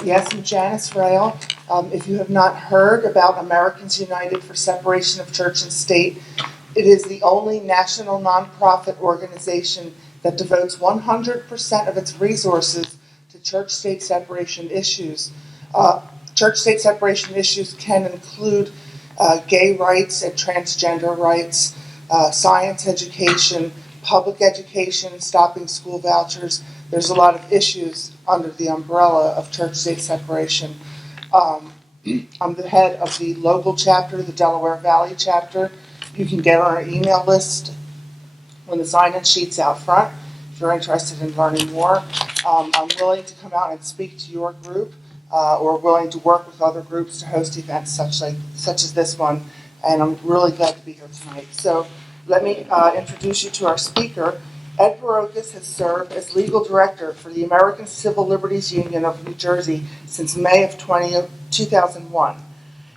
Yes, I'm Janice Rail. If you have not heard about Americans United for Separation of Church and State, it is the only national nonprofit organization that devotes 100% of its resources to church-state separation issues. Church-state separation issues can include gay rights and transgender rights, science education, public education, stopping school vouchers. There's a lot of issues under the umbrella of church-state separation. I'm the head of the local chapter, the Delaware Valley chapter. You can get on our email list when the sign-in sheet's out front if you're interested in learning more. I'm willing to come out and speak to your group or willing to work with other groups to host events such as this one, and I'm really glad to be here tonight. So let me introduce you to our speaker. Ed Barocas has served as legal director for the American Civil Liberties Union of New Jersey since May of 2001.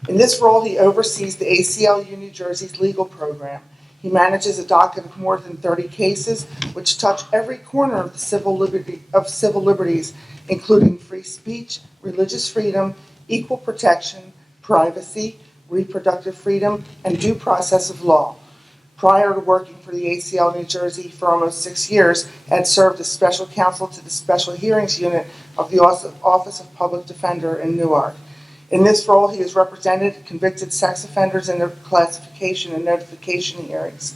In this role, he oversees the ACLU New Jersey's legal program. He manages a docket of more than 30 cases, which touch every corner of civil liberties, including free speech, religious freedom, equal protection, privacy, reproductive freedom, and due process of law. Prior to working for the ACL New Jersey for almost 6 years, Ed served as special counsel to the Special Hearings Unit of the Office of Public Defender in Newark. In this role, he has represented convicted sex offenders in their classification and notification hearings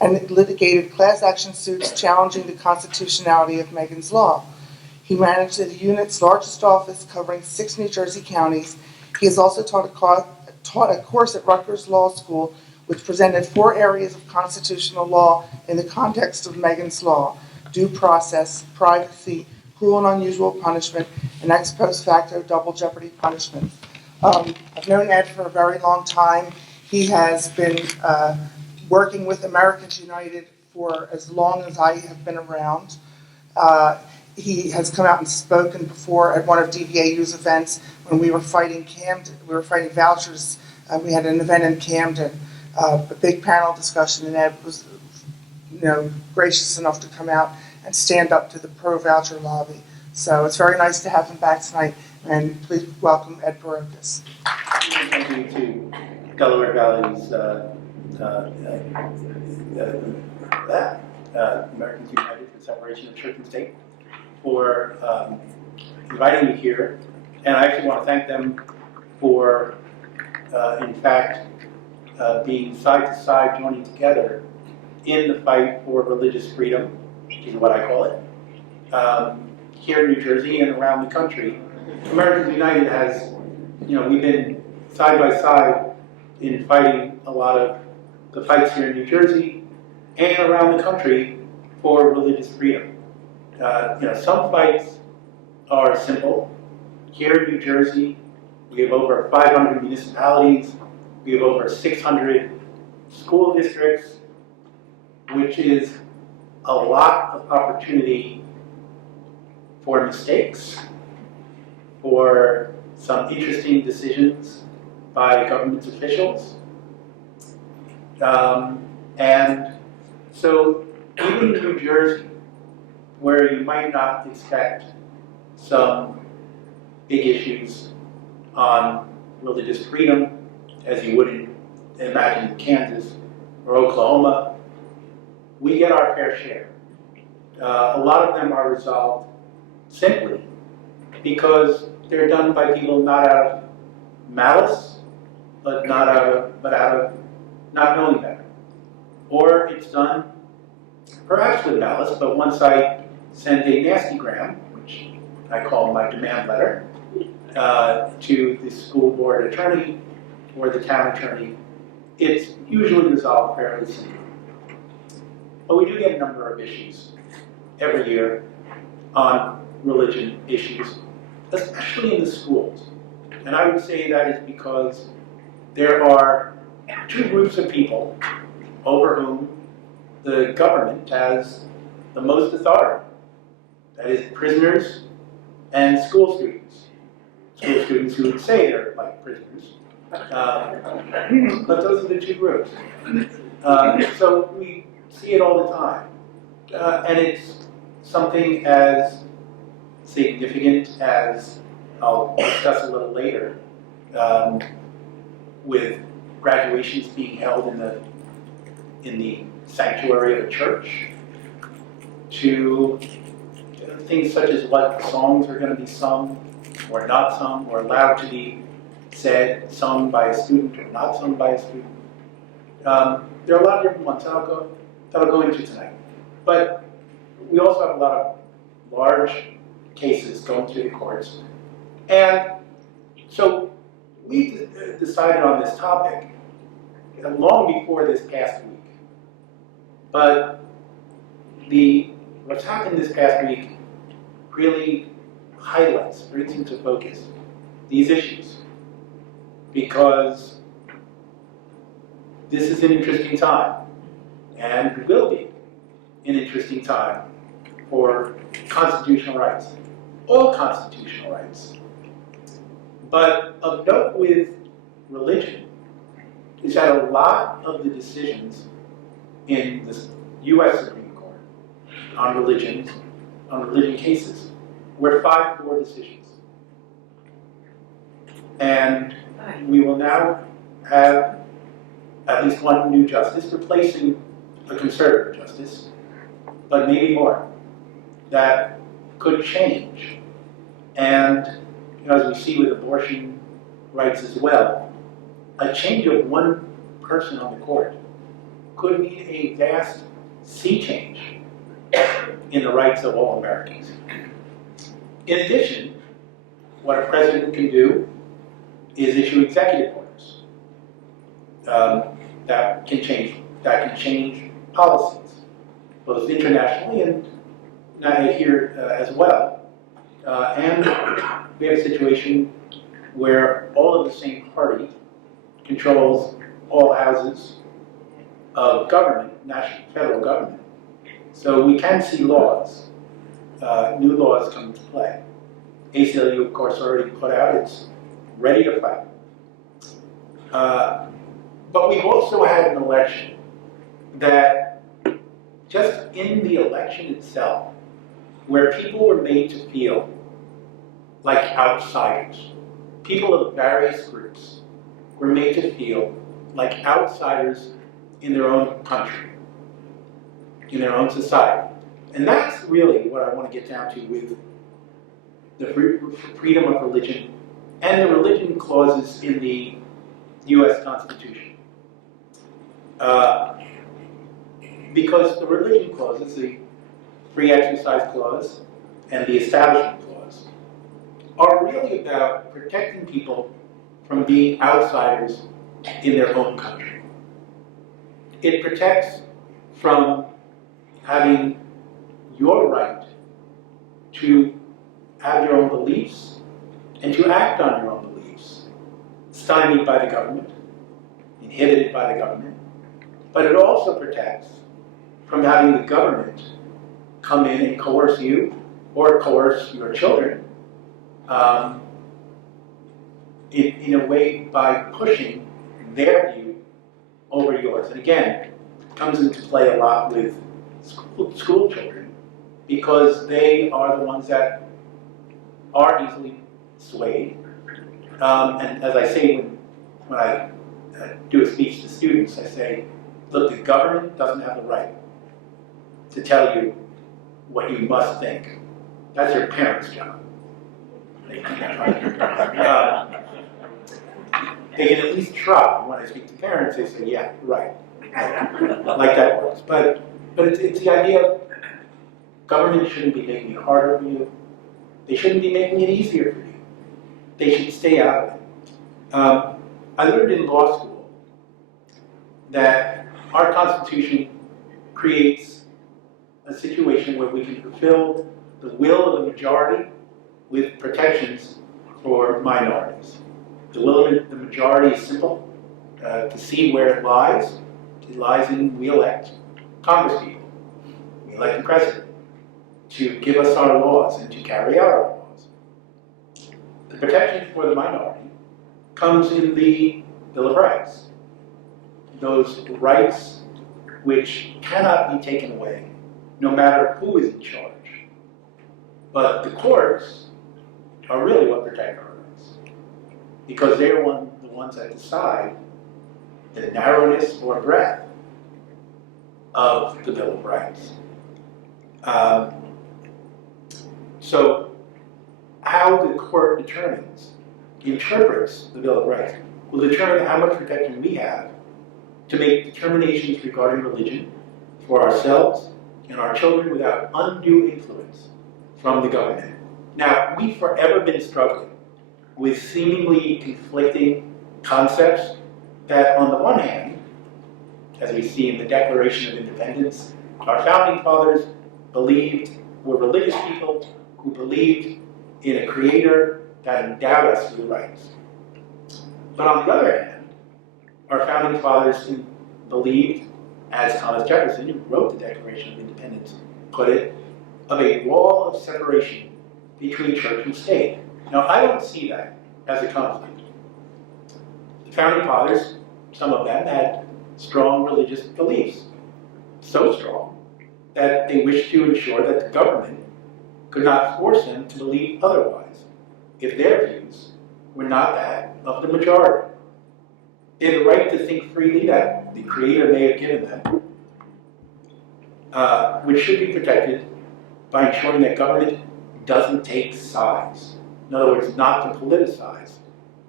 and litigated class action suits challenging the constitutionality of Megan's Law. He managed the unit's largest office covering 6 New Jersey counties. He has also taught a course at Rutgers Law School which presented 4 areas of constitutional law in the context of Megan's Law: due process, privacy, cruel and unusual punishment, and ex post facto double jeopardy punishment. I've known Ed for a very long time. He has been working with Americans United for as long as I have been around. He has come out and spoken before at one of DVAU's events when we were fighting Camden. We were fighting vouchers. We had an event in Camden. A big panel discussion, and Ed was, gracious enough to come out and stand up to the pro-voucher lobby. So it's very nice to have him back tonight, and please welcome Ed Barocas. Thank you to Delaware Valley's Americans United for Separation of Church and State for inviting me here, and I actually want to thank them for, in fact, being side to side, joining together in the fight for religious freedom, which is what I call it, here in New Jersey and around the country. Americans United has, we've been side by side in fighting a lot of the fights here in New Jersey and around the country for religious freedom. Some fights are simple. Here in New Jersey, we have over 500 municipalities. We have over 600 school districts, which is a lot of opportunity for mistakes, for some interesting decisions by government officials. And so even in New Jersey, where you might not expect some big issues on religious freedom, as you would imagine in Kansas or Oklahoma, we get our fair share. A lot of them are resolved simply because they're done by people not out of malice, but out of not knowing better. Or it's done perhaps with malice, but once I send a nastygram, which I call my demand letter, to the school board attorney or the town attorney, it's usually resolved fairly simply. But we do get a number of issues every year on religion issues, especially in the schools. And I would say that is because there are 2 groups of people over whom the government has the most authority. That is prisoners and school students. School students who would say they're like prisoners. But those are the 2 groups. So we see it all the time. And it's something as significant as I'll discuss a little later, with graduations being held in the sanctuary of a church, to things such as what songs are going to be sung or not sung, or allowed to be said, sung by a student or not sung by a student. There are a lot of different ones that I'll go into tonight. But we also have a lot of large cases going through the courts. And so we decided on this topic long before this past week. But what's happened this past week really highlights, brings into focus these issues. Because this is an interesting time, and will be an interesting time for constitutional rights, all constitutional rights. But of note with religion is that a lot of the decisions in the U.S. Supreme Court on religion cases were 5-4 decisions. And we will now have at least one new justice replacing a conservative justice, but maybe more, that could change. And as we see with abortion rights as well, a change of one person on the court could mean a vast sea change in the rights of all Americans. In addition, what a president can do is issue executive orders that can change policies, both internationally and here as well. And we have a situation where all of the same party controls all houses of government, national, federal government. So we can see laws, new laws come into play. ACLU, of course, already put out its ready to fight. But we've also had an election that, just in the election itself, where people were made to feel like outsiders. People of various groups were made to feel like outsiders in their own country, in their own society. And that's really what I want to get down to with the freedom of religion and the religion clauses in the U.S. Constitution. Because the religion clauses, the free exercise clause and the establishment clause, are really about protecting people from being outsiders in their own country. It protects from having your right to have your own beliefs and to act on your own beliefs, stymied by the government, inhibited by the government. But it also protects from having the government come in and coerce you or coerce your children in a way by pushing their view over yours. And again, it comes into play a lot with school children, because they are the ones that are easily swayed. And as I say when I do a speech to students, I say, look, the government doesn't have the right to tell you what you must think. That's your parents' job. They can at least try. When I speak to parents, they say, yeah, right. Like that works. But it's the idea of government shouldn't be making it harder for you. They shouldn't be making it easier for you. They should stay out of it. I learned in law school that our Constitution creates a situation where we can fulfill the will of the majority with protections for minorities. The will of the majority is simple, to see where it lies. It lies in we elect congresspeople. We elect the president to give us our laws and to carry out our laws. The protection for the minority comes in the Bill of Rights. Those rights which cannot be taken away, no matter who is in charge. But the courts are really what protect our rights. Because they're the ones that decide the narrowness or breadth of the Bill of Rights. So how the court interprets the Bill of Rights will determine how much protection we have to make determinations regarding religion for ourselves and our children without undue influence from the government. Now, we've forever been struggling with seemingly conflicting concepts that, on the one hand, as we see in the Declaration of Independence, our founding fathers were religious people who believed in a creator that endowed us with rights. But on the other hand, our founding fathers believed, as Thomas Jefferson, who wrote the Declaration of Independence, put it, of a wall of separation between church and state. Now, I don't see that as a conflict. The founding fathers, some of them, had strong religious beliefs, so strong that they wished to ensure that the government could not force them to believe otherwise if their views were not that of the majority. They had the right to think freely that the Creator may have given them, which should be protected by ensuring that government doesn't take sides. In other words, not to politicize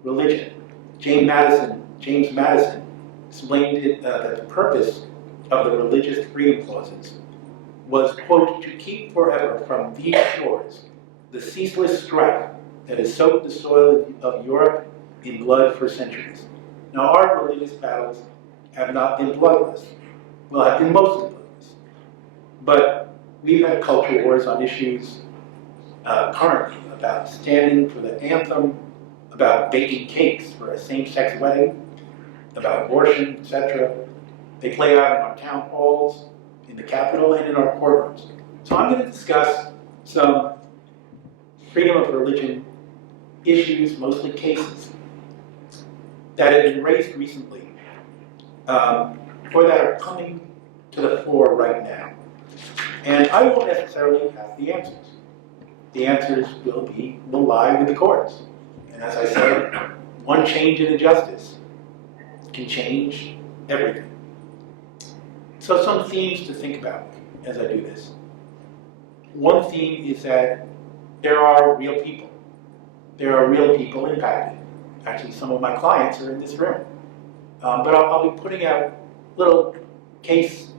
religion. James Madison explained it, that the purpose of the religious freedom clauses was, quote, to keep forever from these shores the ceaseless strife that has soaked the soil of Europe in blood for centuries. Now, our religious battles have not been bloodless. Well, have been mostly bloodless. But we've had culture wars on issues currently about standing for the anthem, about baking cakes for a same-sex wedding, about abortion, etc. They play out in our town halls, in the Capitol, and in our courtrooms. So I'm going to discuss some freedom of religion issues, mostly cases, that have been raised recently, or that are coming to the fore right now. And I won't necessarily have the answers. The answers will lie with the courts. And as I said, one change in a justice can change everything. So some themes to think about as I do this. One theme is that there are real people. There are real people impacted. Actually, some of my clients are in this room. But I'll be putting out little case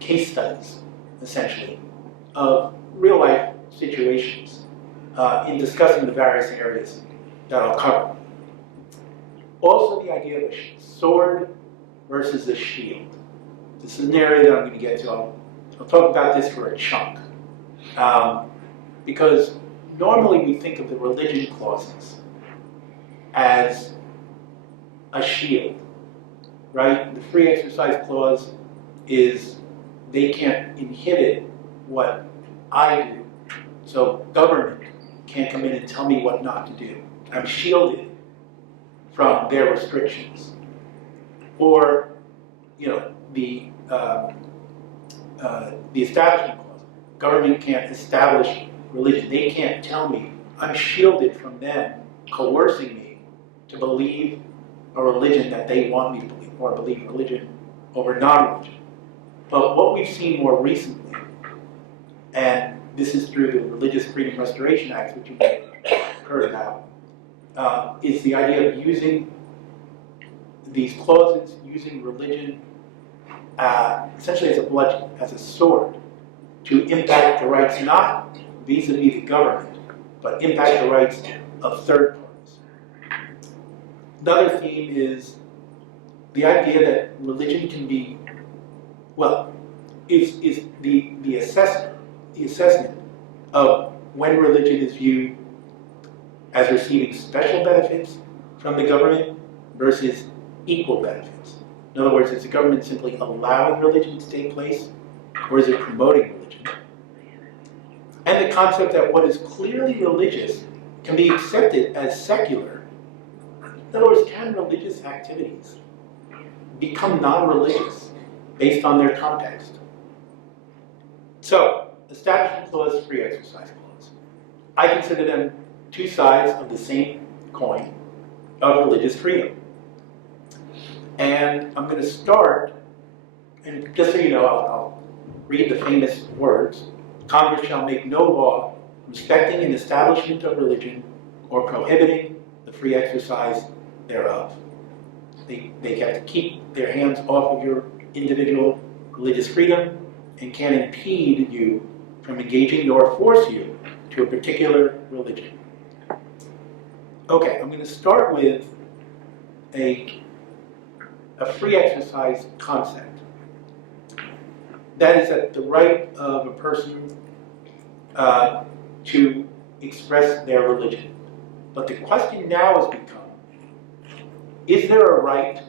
studies, essentially, of real life situations in discussing the various areas that I'll cover. Also, the idea of a sword versus a shield. This is an area that I'm going to get to. I'll talk about this for a chunk. Because normally we think of the religion clauses as a shield, right? The free exercise clause is they can't inhibit what I do, so government can't come in and tell me what not to do. I'm shielded from their restrictions. Or, the Establishment Clause. Government can't establish religion. They can't tell me. I'm shielded from them coercing me to believe a religion that they want me to believe, or believe religion over non-religion. But what we've seen more recently, and this is through the Religious Freedom Restoration Act, which you've heard about, is the idea of using these clauses, using religion essentially as a bludgeon, as a sword, to impact the rights not vis-a-vis the government, but impact the rights of third parties. Another theme is the idea that religion can be, is the assessment of when religion is viewed as receiving special benefits from the government versus equal benefits. In other words, is the government simply allowing religion to take place, or is it promoting religion? And the concept that what is clearly religious can be accepted as secular. In other words, can religious activities become non-religious based on their context? So, Establishment Clause, Free Exercise I consider them two sides of the same coin of religious freedom. And I'm going to start, and just so you know, I'll read the famous words. Congress shall make no law respecting an establishment of religion or prohibiting the free exercise thereof. They have to keep their hands off of your individual religious freedom and can't impede you from engaging nor force you to a particular religion. Okay, I'm going to start with a free exercise concept. That is that the right of a person to express their religion. But the question now has become, is there a right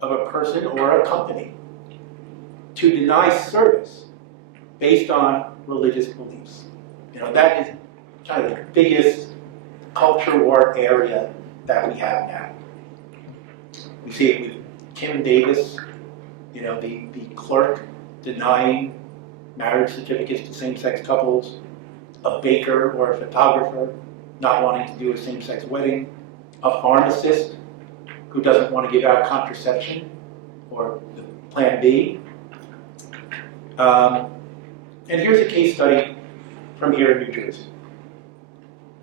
of a person or a company to deny service based on religious beliefs? You know, that is kind of the biggest culture war area that we have now. We see it with Kim Davis, you know, the clerk denying marriage certificates to same-sex couples, a baker or a photographer not wanting to do a same-sex wedding, a pharmacist who doesn't want to give out contraception or the Plan B. And here's a case study from here in New Jersey.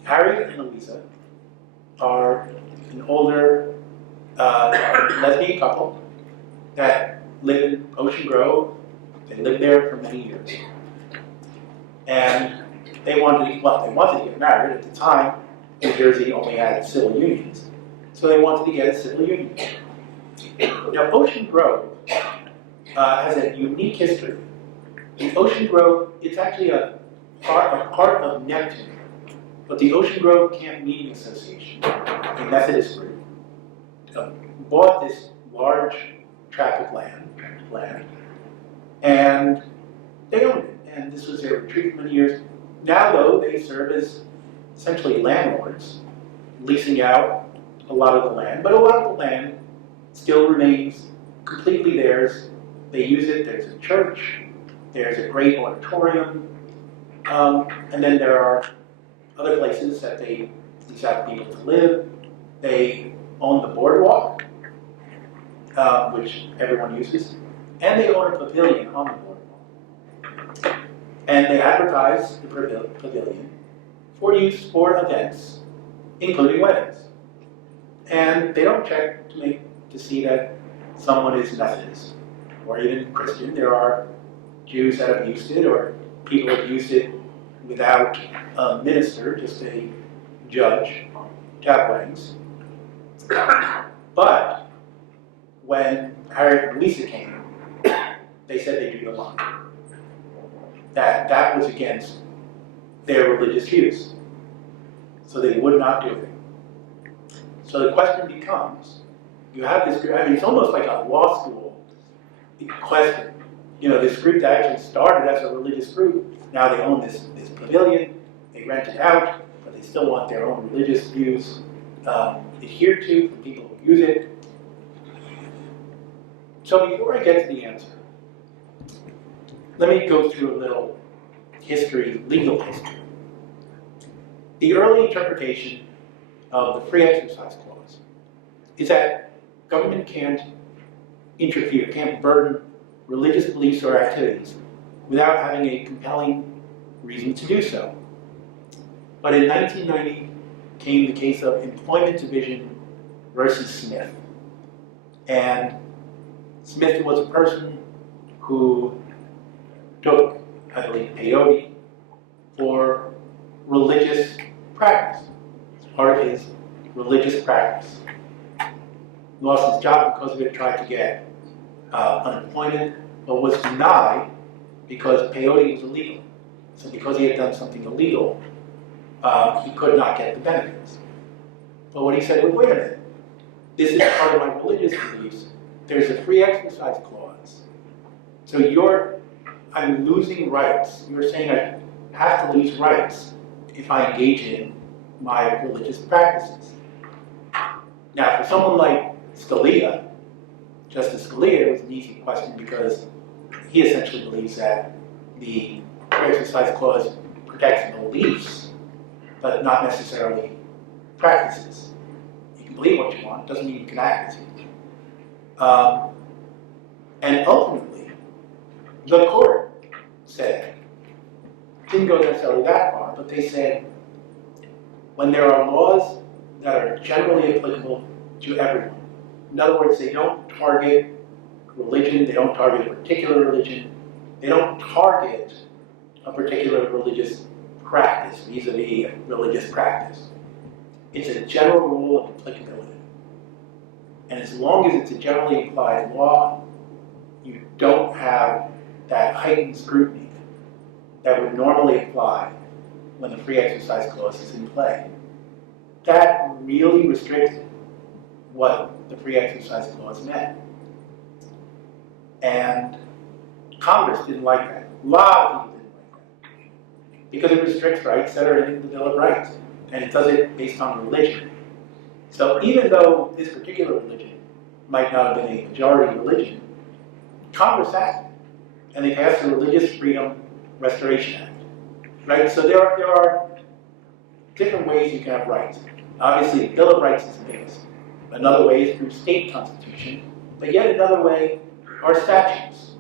Harriet and Louisa are an older lesbian couple that live in Ocean Grove. They lived there for many years. And they wanted to get married. At the time, New Jersey only had civil unions. So they wanted to get a civil union. Now, Ocean Grove has a unique history. In Ocean Grove, it's actually a part of Neptune, but the Ocean Grove Camp Meeting Association, a Methodist group, bought this large tract of land, and they owned it. And this was their retreat for many years. Now, though, they serve as essentially landlords, leasing out a lot of the land, but a lot of the land still remains completely theirs. They use it. There's a church. There's a great auditorium. And then there are other places that they lease out to people to live. They own the boardwalk, which everyone uses, and they own a pavilion on the boardwalk. And they advertise the pavilion for use for events, including weddings. And they don't check to see that someone is Methodist or even Christian. There are Jews that have used it, or people have used it without a minister, just a judge, to have weddings. But when Harriet and Lisa came, they said they drew the line. That was against their religious views. So they would not do it. So the question becomes, you have this group, I mean, it's almost like a law school question. You know, this group that actually started as a religious group, now they own this pavilion, they rent it out, but they still want their own religious views adhered to from people who use it. So before I get to the answer, let me go through a little history, legal history. The early interpretation of the free exercise clause is that government can't interfere, can't burden religious beliefs or activities without having a compelling reason to do so. But in 1990 came the case of Employment Division versus Smith. And Smith was a person who took, I believe, peyote for religious practice. It's part of his religious practice. He lost his job because of it, tried to get unemployment, but was denied because peyote was illegal. So because he had done something illegal, he could not get the benefits. But what he said was, wait a minute, this is part of my religious beliefs. There's a free exercise clause. So I'm losing rights. You're saying I have to lose rights if I engage in my religious practices. Now, for someone like Scalia, Justice Scalia, it was an easy question because he essentially believes that the free exercise clause protects beliefs, but not necessarily practices. You can believe what you want, doesn't mean you can act as it. And ultimately, the court said, didn't go necessarily that far, but they said, when there are laws that are generally applicable to everyone, in other words, they don't target religion, they don't target a particular religion, they don't target a particular religious practice, vis-a-vis a religious practice. It's a general rule of applicability. And as long as it's a generally applied law, you don't have that heightened scrutiny that would normally apply when the free exercise clause is in play. That really restricted what the free exercise clause meant. And Congress didn't like that. A lot of people didn't like that. Because it restricts rights that are in the Bill of Rights. And it does it based on religion. So even though this particular religion might not have been a majority religion, Congress acted. And they passed the Religious Freedom Restoration Act. Right? So there are different ways you can have rights. Obviously, the Bill of Rights is the biggest. Another way is through state constitution. But yet another way are statutes.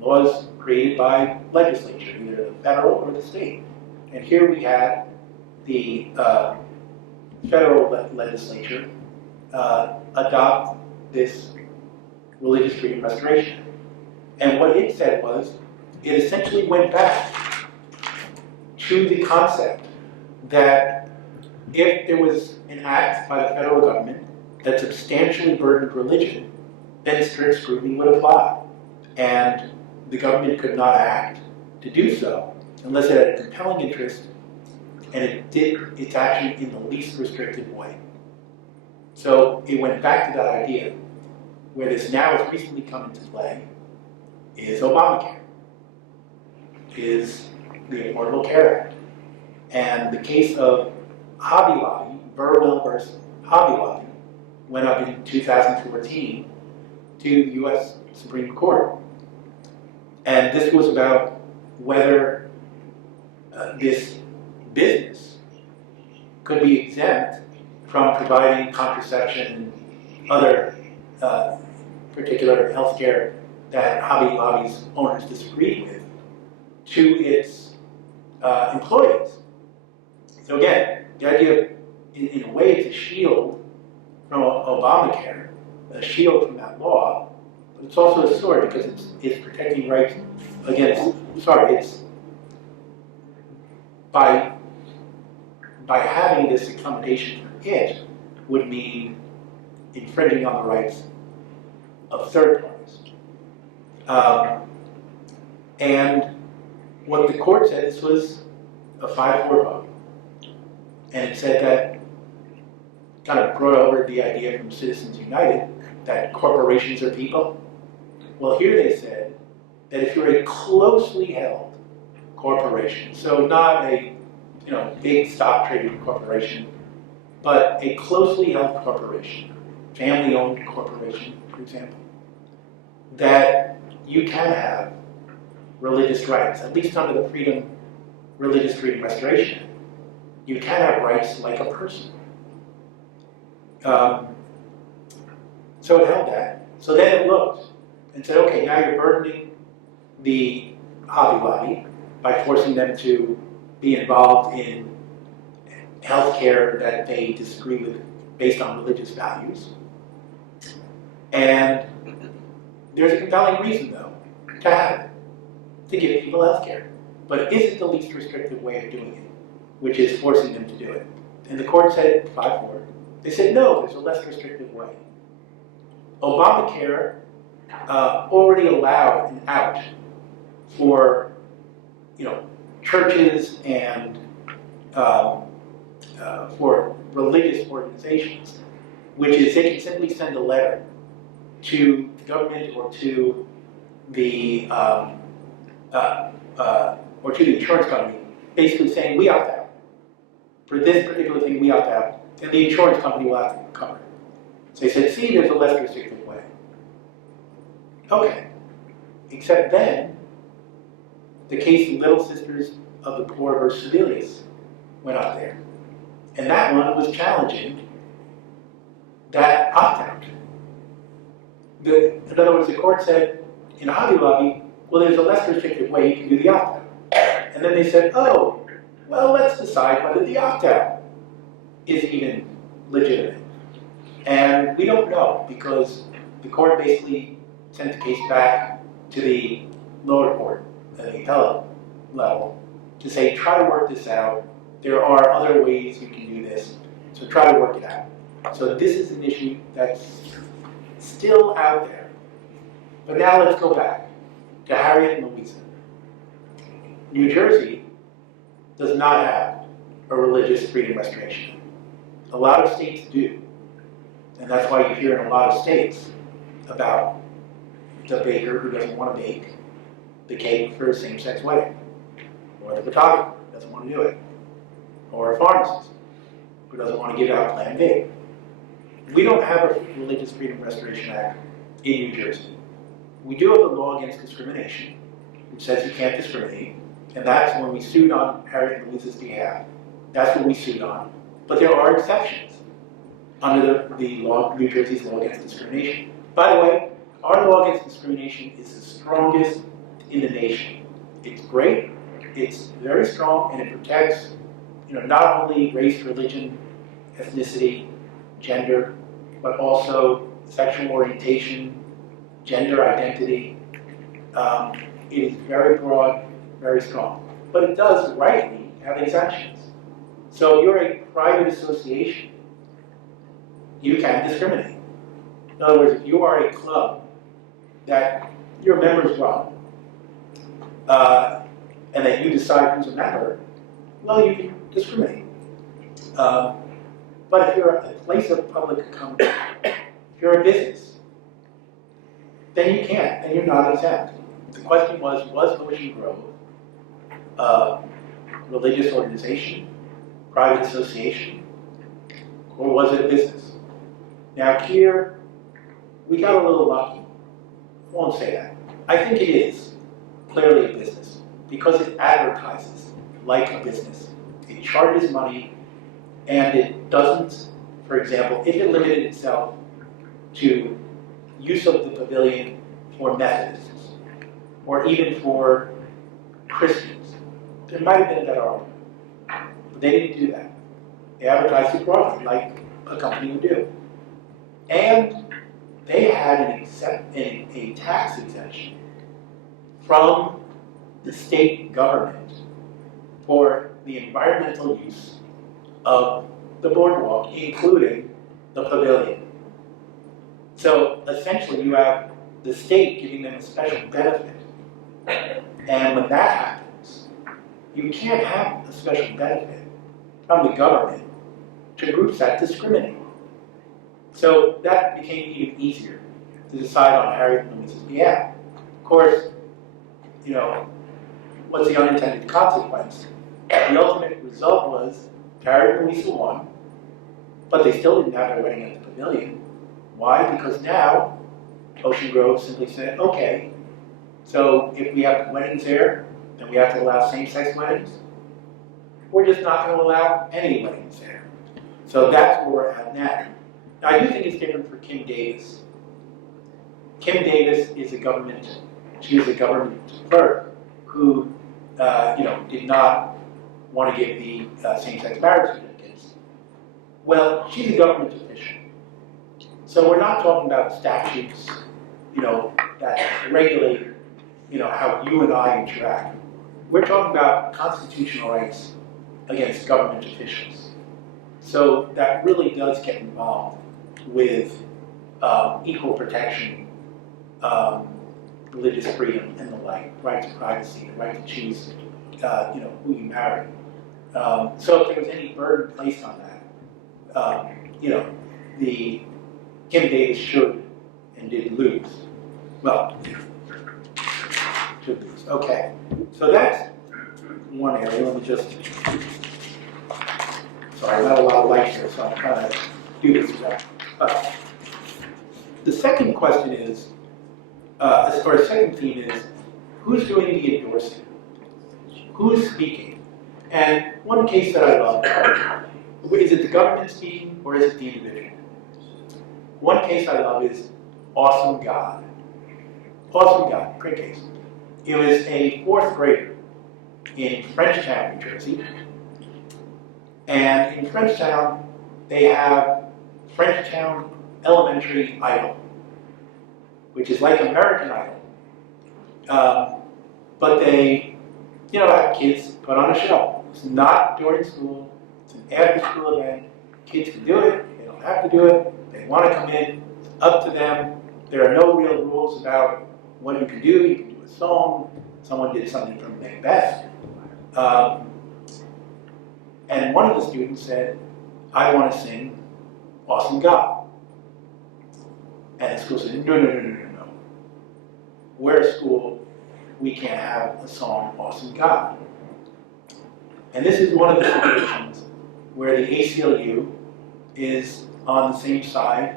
Laws created by legislature, either the federal or the state. And here we had the federal legislature adopt this Religious Freedom Restoration Act. And what it said was, it essentially went back to the concept that if there was an act by the federal government that substantially burdened religion, then strict scrutiny would apply. And the government could not act to do so unless it had a compelling interest and it did its action in the least restrictive way. So it went back to that idea. Where this now has recently come into play is Obamacare, is the Affordable Care Act. And the case of Hobby Lobby, Burwell versus Hobby Lobby, went up in 2014 to the U.S. Supreme Court. And this was about whether this business could be exempt from providing contraception and other particular healthcare that Hobby Lobby's owners disagreed with to its employees. So again, the idea, in a way, it's a shield from Obamacare, a shield from that law, but it's also a sword because it's protecting rights against, it's by having this accommodation for it would mean infringing on the rights of third parties. And what the court said, this was a 5-4 vote. And it said that, kind of brought over the idea from Citizens United that corporations are people. Well, here they said that if you're a closely held corporation, so not a big stock trading corporation, but a closely held corporation, family-owned corporation, for example, that you can have religious rights, at least under the Religious Freedom Restoration Act. You can have rights like a person. So it held that. So then it looked and said, okay, now you're burdening the Hobby Lobby by forcing them to be involved in healthcare that they disagree with based on religious values. And there's a compelling reason, though, to have it, to give people healthcare. But is it the least restrictive way of doing it, which is forcing them to do it? And the court said 5-4. They said, no, there's a less restrictive way. Obamacare already allowed an out for, churches and for religious organizations, which is they can simply send a letter to the government or to the insurance company, basically saying we opt out. For this particular thing, we opt out, and the insurance company will have to cover it. So they said, see, there's a less restrictive way. Okay. Except then, the case of Little Sisters of the Poor versus Sebelius went up there. And that one was challenging that opt-out. In other words, the court said in Hobby Lobby, well, there's a less restrictive way you can do the opt-out. And then they said, oh, well, let's decide whether the opt-out is even legitimate. And we don't know, because the court basically sent the case back to the lower court, the appellate level, to say, try to work this out. There are other ways you can do this, so try to work it out. So this is an issue that's still out there. But now let's go back to Harriet and Louisa. New Jersey does not have a religious freedom restoration. A lot of states do. And that's why you hear in a lot of states about the baker who doesn't want to bake the cake for a same-sex wedding, or the photographer who doesn't want to do it, or a pharmacist who doesn't want to give out Plan B. We don't have a Religious Freedom Restoration Act in New Jersey. We do have a law against discrimination, which says you can't discriminate, and that's when we sued on Harriet and Louisa's behalf. That's what we sued on. But there are exceptions under the law, New Jersey's law against discrimination. By the way, our law against discrimination is the strongest in the nation. It's great, it's very strong, and it protects, not only race, religion, ethnicity, gender, but also sexual orientation, gender identity. It is very broad, very strong. But it does rightly have exemptions. So if you're a private association, you can discriminate. In other words, if you are a club that your members run, and that you decide who's a member, well, you can discriminate. But if you're a place of public accommodation, if you're a business, then you can't, and you're not exempt. The question was Ocean Grove a religious organization, private association, or was it a business? Now here, we got a little lucky. I won't say that. I think it is clearly a business because it advertises like a business. It charges money, and it doesn't, for example, if it limited itself to use of the pavilion for Methodists, or even for Christians, there might have been a better argument. But they didn't do that. They advertised it broadly, like a company would do. And they had a tax exemption from the state government for the environmental use of the boardwalk, including the pavilion. So essentially you have the state giving them a special benefit. And when that happens, you can't have a special benefit from the government to groups that discriminate. So that became even easier to decide on Harriet and Louisa's behalf. Of course, what's the unintended consequence? The ultimate result was Harriet and Louisa won, but they still didn't have their wedding at the pavilion. Why? Because now Ocean Grove simply said, okay, so if we have weddings there, then we have to allow same-sex weddings. We're just not going to allow any weddings there. So that's where we're at now. Now, I do think it's different for Kim Davis. Kim Davis is a government clerk who, did not want to give the same-sex marriage certificates. Well, she's a government official. So we're not talking about statutes, that regulate, how you and I interact. We're talking about constitutional rights against government officials. So that really does get involved with equal protection, religious freedom, and the like, right to privacy, the right to choose, who you marry. So if there was any burden placed on that, the Kim Davis should and did lose. Well, should lose. Okay, so that's one area. Let me just. Sorry, not a lot of light here, so I'm trying to do this well. The second question is, or second theme is, who's doing the endorsing? Who's speaking? And one case that I love Is it the government speaking or is it the individual? One case I love is Awesome God. Awesome God, great case. It was a fourth grader in Frenchtown, New Jersey. And in Frenchtown, they have Frenchtown Elementary Idol, which is like American Idol. But they, have kids put on a show. It's not during school, it's an after-school event. Kids can do it, they don't have to do it. They want to come in, it's up to them. There are no real rules about what you can do. You can do a song. Someone did something from Macbeth. And one of the students said, I want to sing Awesome God. And the school said, no. We're a school, we can't have a song, Awesome God. And this is one of the situations where the ACLU is on the same side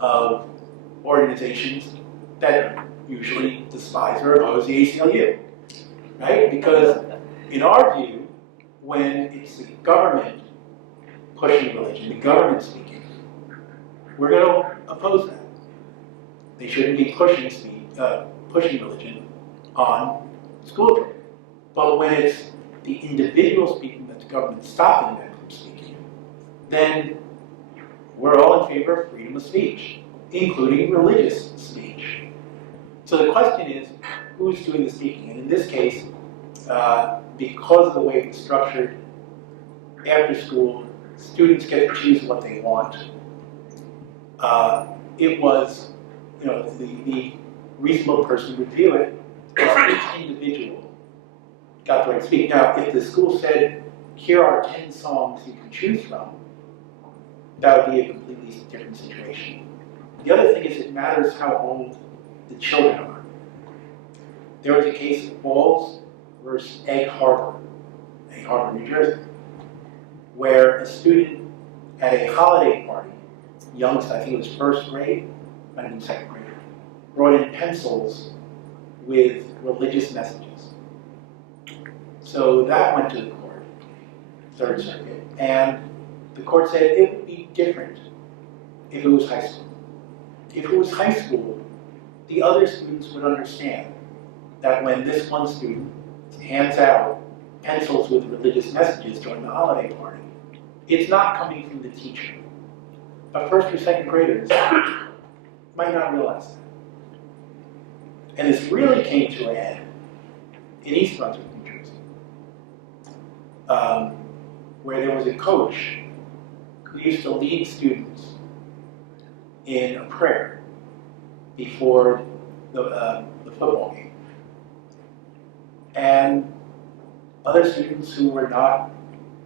of organizations that usually despise or oppose the ACLU, right? Because in our view, when it's the government pushing religion, the government speaking, we're going to oppose that. They shouldn't be pushing religion on school children. But when it's the individual speaking that the government's stopping them from speaking, then we're all in favor of freedom of speech, including religious speech. So the question is, who's doing the speaking? And in this case, because of the way it's structured, after school, students get to choose what they want. It was, the reasonable person would view it as each individual got the right to speak. Now, if the school said, here are 10 songs you can choose from, that would be a completely different situation. The other thing is it matters how old the children are. There was a case of Falls versus Egg Harbor, New Jersey, where a student at a holiday party, youngest, I think it was first grade, might have been second grade, brought in pencils with religious messages. So that went to the court, Third Circuit, and the court said it would be different if it was high school. If it was high school, the other students would understand that when this one student hands out pencils with religious messages during the holiday party, it's not coming from the teacher. But first or second graders might not realize that. And this really came to an end in East Brunswick, New Jersey, where there was a coach who used to lead students in a prayer before the football game. And other students who were not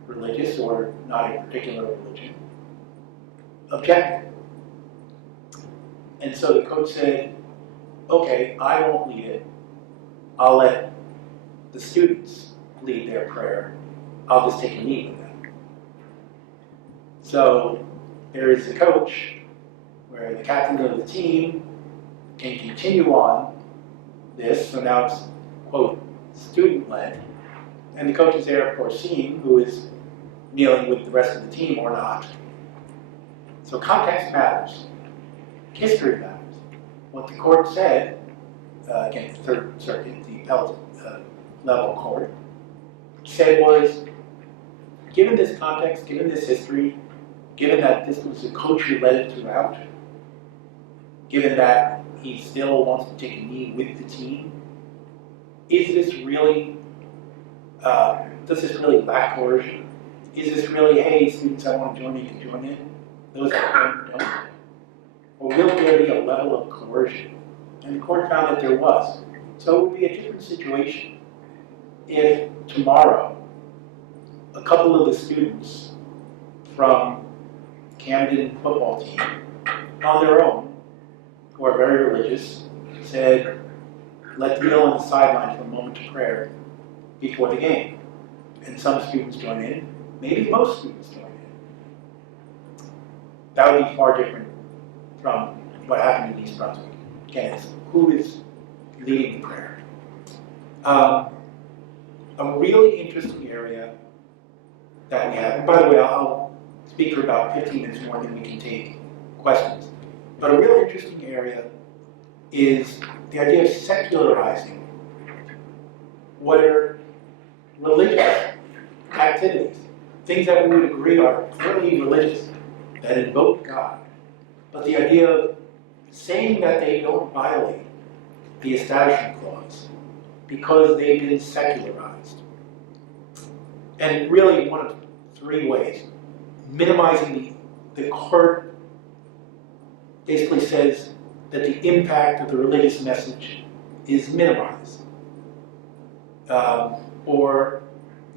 religious or not a particular religion objected. And so the coach said, okay, I won't lead it. I'll let the students lead their prayer. I'll just take a lead with them. So there is the coach, where the captain of the team can continue on this, so now it's, quote, student-led, and the coach is there, of course, seeing who is kneeling with the rest of the team or not. So context matters. History matters. What the court said, again, the Third Circuit, the level court, said was, given this context, given this history, given that this was the coach who led it throughout, given that he still wants to take a knee with the team, is this really, does this really lack coercion? Is this really, hey, students, I want to join in, you can join in? Those that don't. Or will there be a level of coercion? And the court found that there was. So it would be a different situation if tomorrow a couple of the students from Camden football team on their own, who are very religious, said, let's kneel on the sideline for a moment of prayer before the game. And some students join in, maybe most students join in. That would be far different from what happened in East Brunswick. Again, it's who is leading the prayer. A really interesting area that we have, and by the way, I'll speak for about 15 minutes more than we can take questions. But a real interesting area is the idea of secularizing what are religious activities, things that we would agree are clearly religious, that invoke God. But the idea of saying that they don't violate the Establishment Clause because they've been secularized. And really one of three ways. Minimizing the court basically says that the impact of the religious message is minimized. Or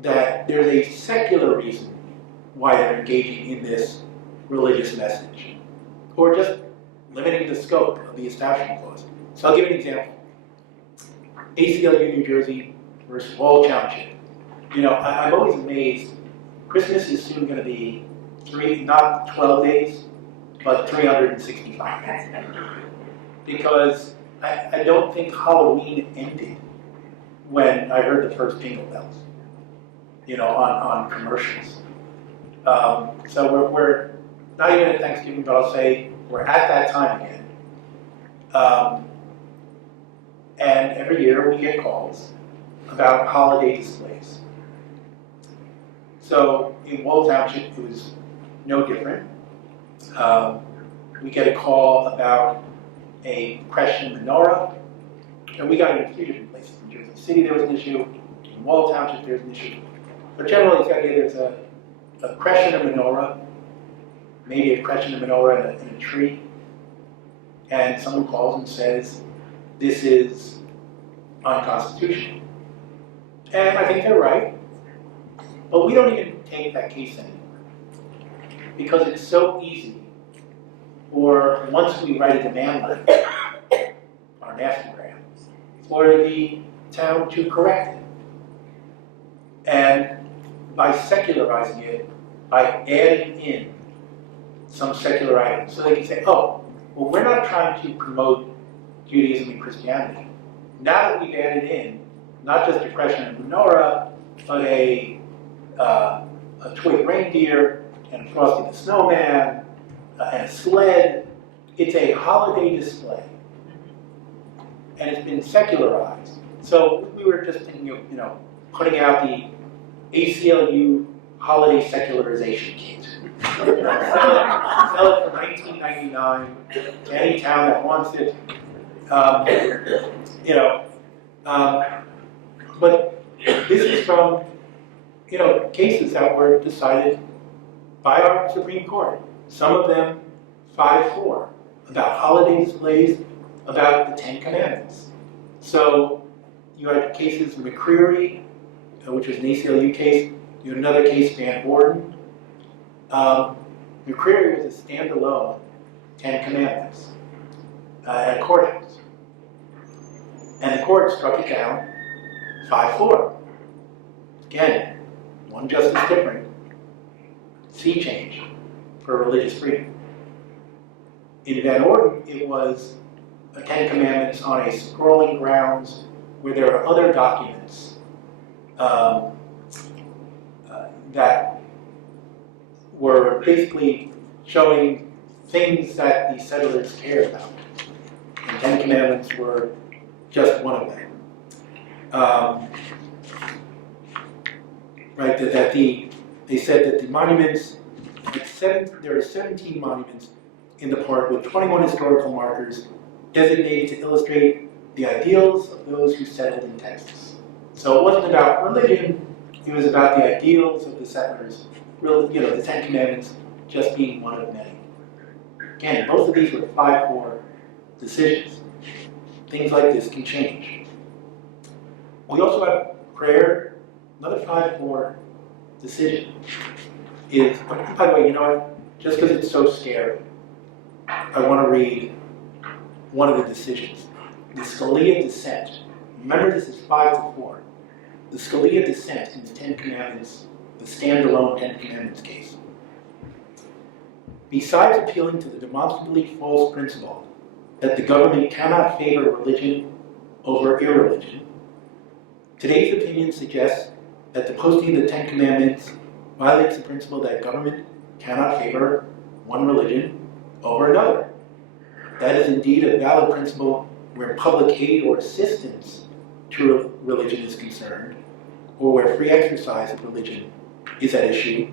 that there's a secular reason why they're engaging in this religious message. Or just limiting the scope of the Establishment Clause. So I'll give an example. ACLU, New Jersey versus Wall Township. You know, I'm always amazed. Christmas is soon going to be not 12 days, but 365. Because I don't think Halloween ended when I heard the first jingle bells, you know, on commercials. So we're not even at Thanksgiving, but I'll say we're at that time again. And every year we get calls about holiday displays. So in Wall Township, it was no different. We get a call about a Christian menorah, and we got it in a few different places. In Jersey City, there was an issue. In Wall Township, there's an issue. But generally, the idea there's a creche and a menorah, maybe a creche and a menorah in a tree, and someone calls and says, this is unconstitutional. And I think they're right, but we don't even take that case anymore. Because it's so easy, or once we write a demand letter on an Instagram, for the town to correct it. And by secularizing it, by adding in some secular items, so they can say, oh, well, we're not trying to promote Judaism and Christianity. Now that we've added in, not just a Christian and menorah, but a toy reindeer, and a Frosty the Snowman, and a sled, it's a holiday display. And it's been secularized. So we were just thinking of, you know, putting out the ACLU holiday secularization kit. Sell it for $19.99 to any town that wants it. You know, but this is from, you know, cases that were decided by our Supreme Court. Some of them 5-4 about holiday displays, about the Ten Commandments. So you had cases McCreary, which was an ACLU case. You had another case, Van Orden. McCreary was a standalone Ten Commandments at a courthouse. And the court struck it down 5-4. Again, one justice different. Sea change for religious freedom. In Van Orden, it was a Ten Commandments on a scrolling grounds where there are other documents that were basically showing things that the settlers cared about. The Ten Commandments were just one of them. Right, they said that the monuments, there are 17 monuments in the park with 21 historical markers designated to illustrate the ideals of those who settled in Texas. So it wasn't about religion, it was about the ideals of the settlers, really, you know, the Ten Commandments just being one of many. Again, both of these were 5-4 decisions. Things like this can change. We also have prayer, another 5-4 decision. Is, by the way, you know what? Just because it's so scary, I want to read one of the decisions. The Scalia dissent. Remember, this is 5-4. The Scalia dissent in the Ten Commandments, the standalone Ten Commandments case. Besides appealing to the demonstrably false principle that the government cannot favor religion over irreligion, today's opinion suggests that the posting of the Ten Commandments violates the principle that government cannot favor one religion over another. That is indeed a valid principle where public aid or assistance to religion is concerned, or where free exercise of religion is at issue,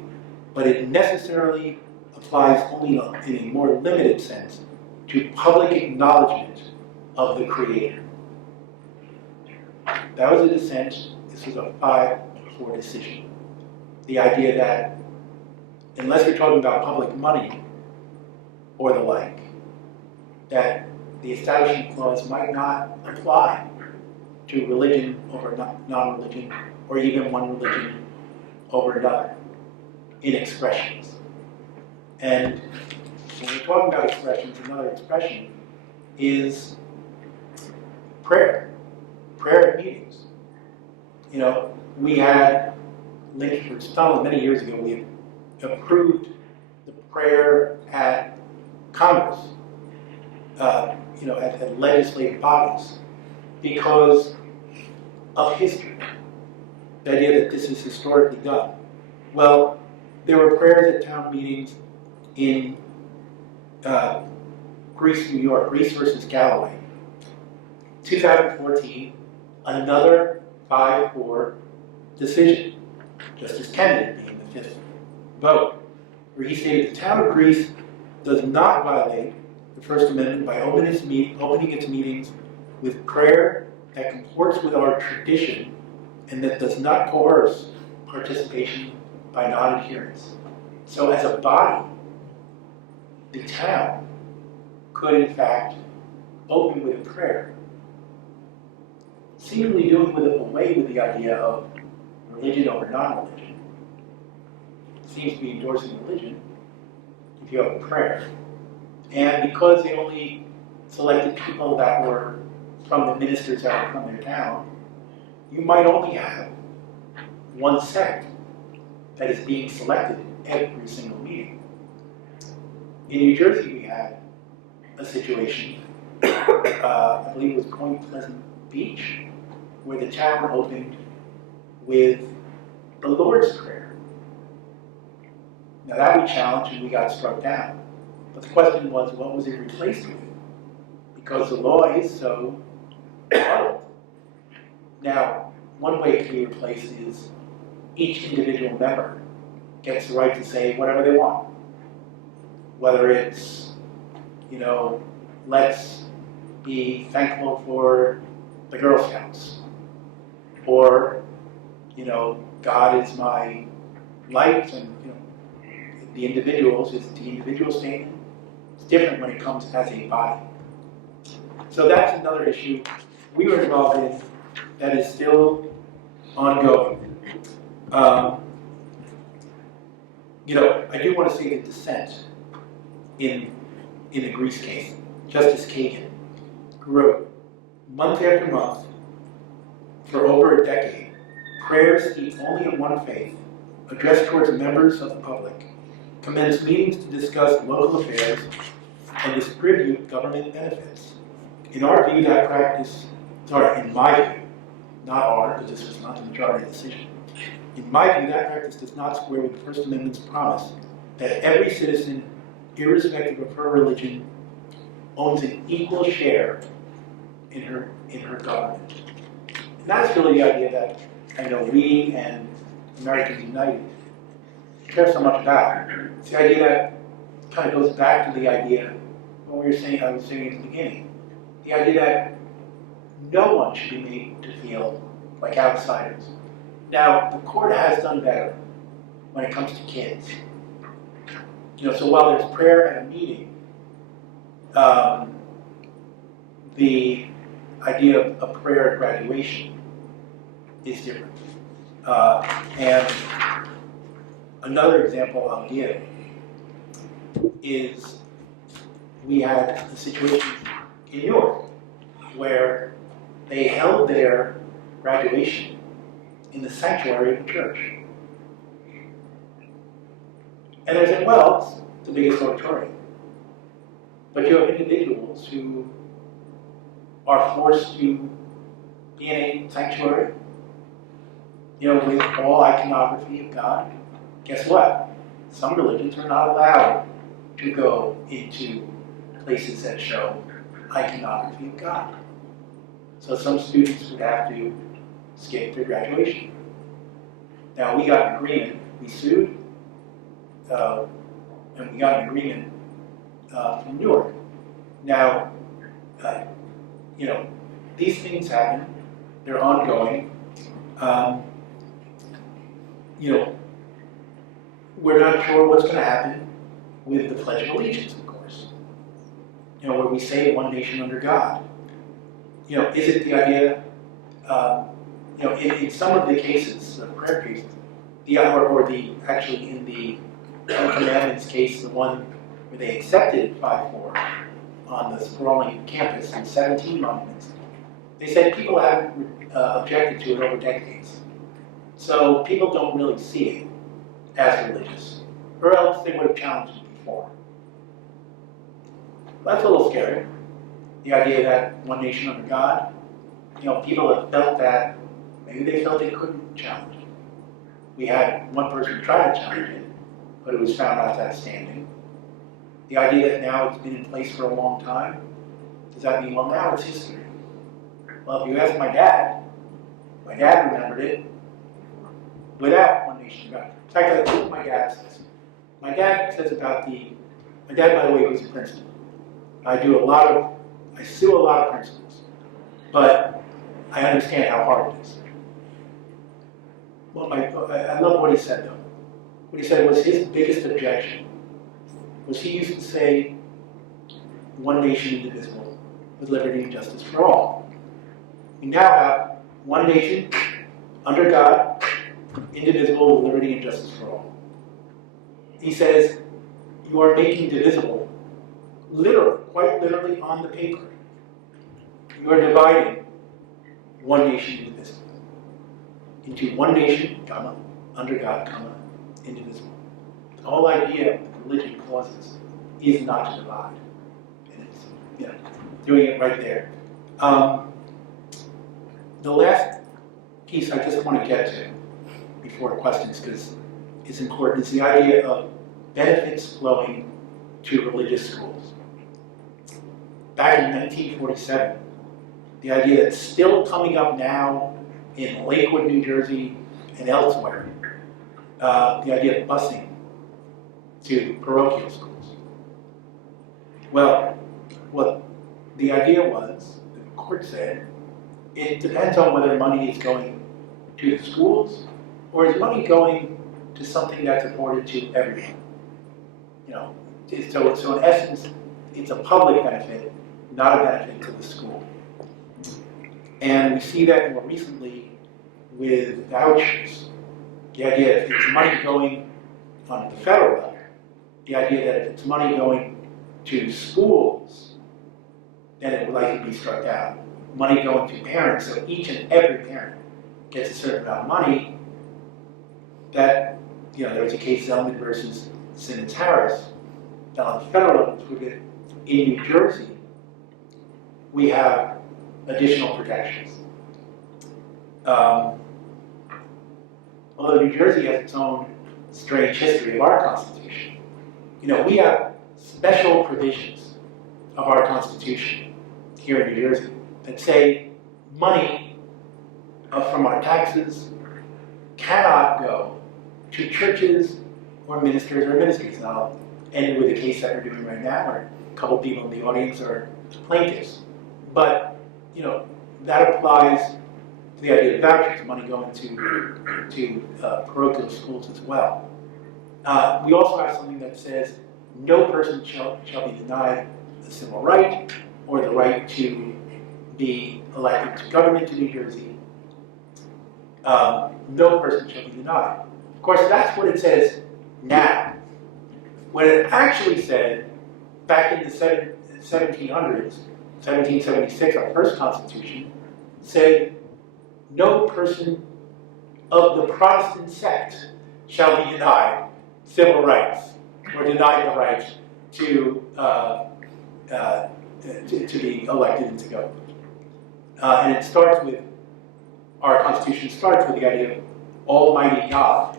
but it necessarily applies only in a more limited sense to public acknowledgement of the Creator. That was a dissent. This was a 5-4 decision. The idea that unless you're talking about public money or the like, that the Establishment Clause might not apply to religion over non-religion, or even one religion over another in expressions. And when we're talking about expressions, another expression is prayer. Prayer at meetings. You know, we had Lynchburg Stone many years ago, we approved the prayer at Congress, at legislative bodies, because of history. The idea that this is historically done. Well, there were prayers at town meetings in Greece, New York, Greece versus Galloway. 2014, another 5-4 decision. Justice Kennedy being the 5th vote, where he stated the town of Greece does not violate the First Amendment by opening its meetings with prayer that comports with our tradition and that does not coerce participation by non-adherents. So as a body, the town could in fact open with a prayer, seemingly doing away with the idea of religion over non-religion. It seems to be endorsing religion if you have a prayer. And because they only selected people that were from the ministers that were from their town, you might only have one sect that is being selected every single meeting. In New Jersey, we had a situation, I believe it was Point Pleasant Beach, where the town opened with the Lord's Prayer. Now that we challenged and we got struck down. But the question was, what was it replaced with? Because the law is so muddled. Now, one way it can be replaced is each individual member gets the right to say whatever they want. Whether it's, let's be thankful for the Girl Scouts, or, God is my light, and the individuals is the individual statement. It's different when it comes as a body. So that's another issue we were involved in that is still ongoing. I do want to say the dissent in the Greece case. Justice Kagan wrote, month after month, for over a decade, prayers steeped only in one faith, addressed towards members of the public, commenced meetings to discuss local affairs and distribute government benefits. In our view, that practice, in my view, not ours, because this was not the majority decision. In my view, that practice does not square with the First Amendment's promise that every citizen, irrespective of her religion, owns an equal share in her government. And that's really the idea that I know we and Americans United care so much about. It's the idea that kind of goes back to the idea what we were saying, I was saying at the beginning. The idea that no one should be made to feel like outsiders. Now, the court has done better when it comes to kids. So while there's prayer at a meeting, the idea of prayer at graduation is different. And another example I'll give is we had a situation in New York where they held their graduation in the sanctuary of the church. And they said, well, it's the biggest auditorium. But you have individuals who are forced to be in a sanctuary, with all iconography of God. Guess what? some religions are not allowed to go into places that show iconography of God. So some students would have to skip their graduation. Now we got an agreement, we sued, and we got an agreement from Newark. Now, these things happen, they're ongoing. We're not sure what's going to happen with the Pledge of Allegiance, of course. Where we say one nation under God. Is it the idea, in some of the cases, prayer cases, actually in the Ten Commandments case, the one where they accepted 5-4 on the sprawling campus and 17 monuments, they said people haven't objected to it over decades. So people don't really see it as religious, or else they would have challenged it before. That's a little scary. The idea that one nation under God, people have felt that, maybe they felt they couldn't challenge it. We had one person try to challenge it, but it was found not to have standing. The idea that now it's been in place for a long time, does that mean, well, now it's history? Well, if you ask my dad remembered it without one nation under God. In fact, that's what my dad says. My dad says my dad, by the way, was a principal. I sue a lot of principals, but I understand how hard it is. Well, I love what he said, though. What he said was his biggest objection was he used to say, one nation indivisible, with liberty and justice for all. We now have one nation, under God, indivisible, with liberty and justice for all. He says, you are making divisible, quite literally on the paper. You are dividing one nation indivisible into one nation, comma, under God, comma, indivisible. The whole idea of the religion clauses is not to divide. And it's, doing it right there. The last piece I just want to get to before questions, because it's important, is the idea of benefits flowing to religious schools. Back in 1947, the idea that's still coming up now in Lakewood, New Jersey, and elsewhere, the idea of busing to parochial schools. Well, what the idea was, the court said, it depends on whether money is going to the schools or is money going to something that's afforded to everyone. So in essence, it's a public benefit, not a benefit to the school. And we see that more recently with vouchers. The idea if it's money going on the federal level, the idea that if it's money going to schools, then it would likely be struck down. Money going to parents, so each and every parent gets a certain amount of money. That, there was a case, Zelman versus Simmons-Harris, that on the federal level, in New Jersey, we have additional protections. Although New Jersey has its own strange history of our Constitution, we have special provisions of our Constitution here in New Jersey that say money from our taxes cannot go to churches or ministers or ministries. And I'll end with the case that we're doing right now, where a couple people in the audience are plaintiffs. But, that applies to the idea of vouchers, money going to parochial schools as well. We also have something that says no person shall be denied the civil right or the right to be elected to government in New Jersey. No person shall be denied. Of course, that's what it says now. What it actually said back in the 1700s, 1776, our first Constitution, said no person of the Protestant sect shall be denied civil rights or denied the right to be elected into government. And it starts with, our Constitution starts with the idea of Almighty God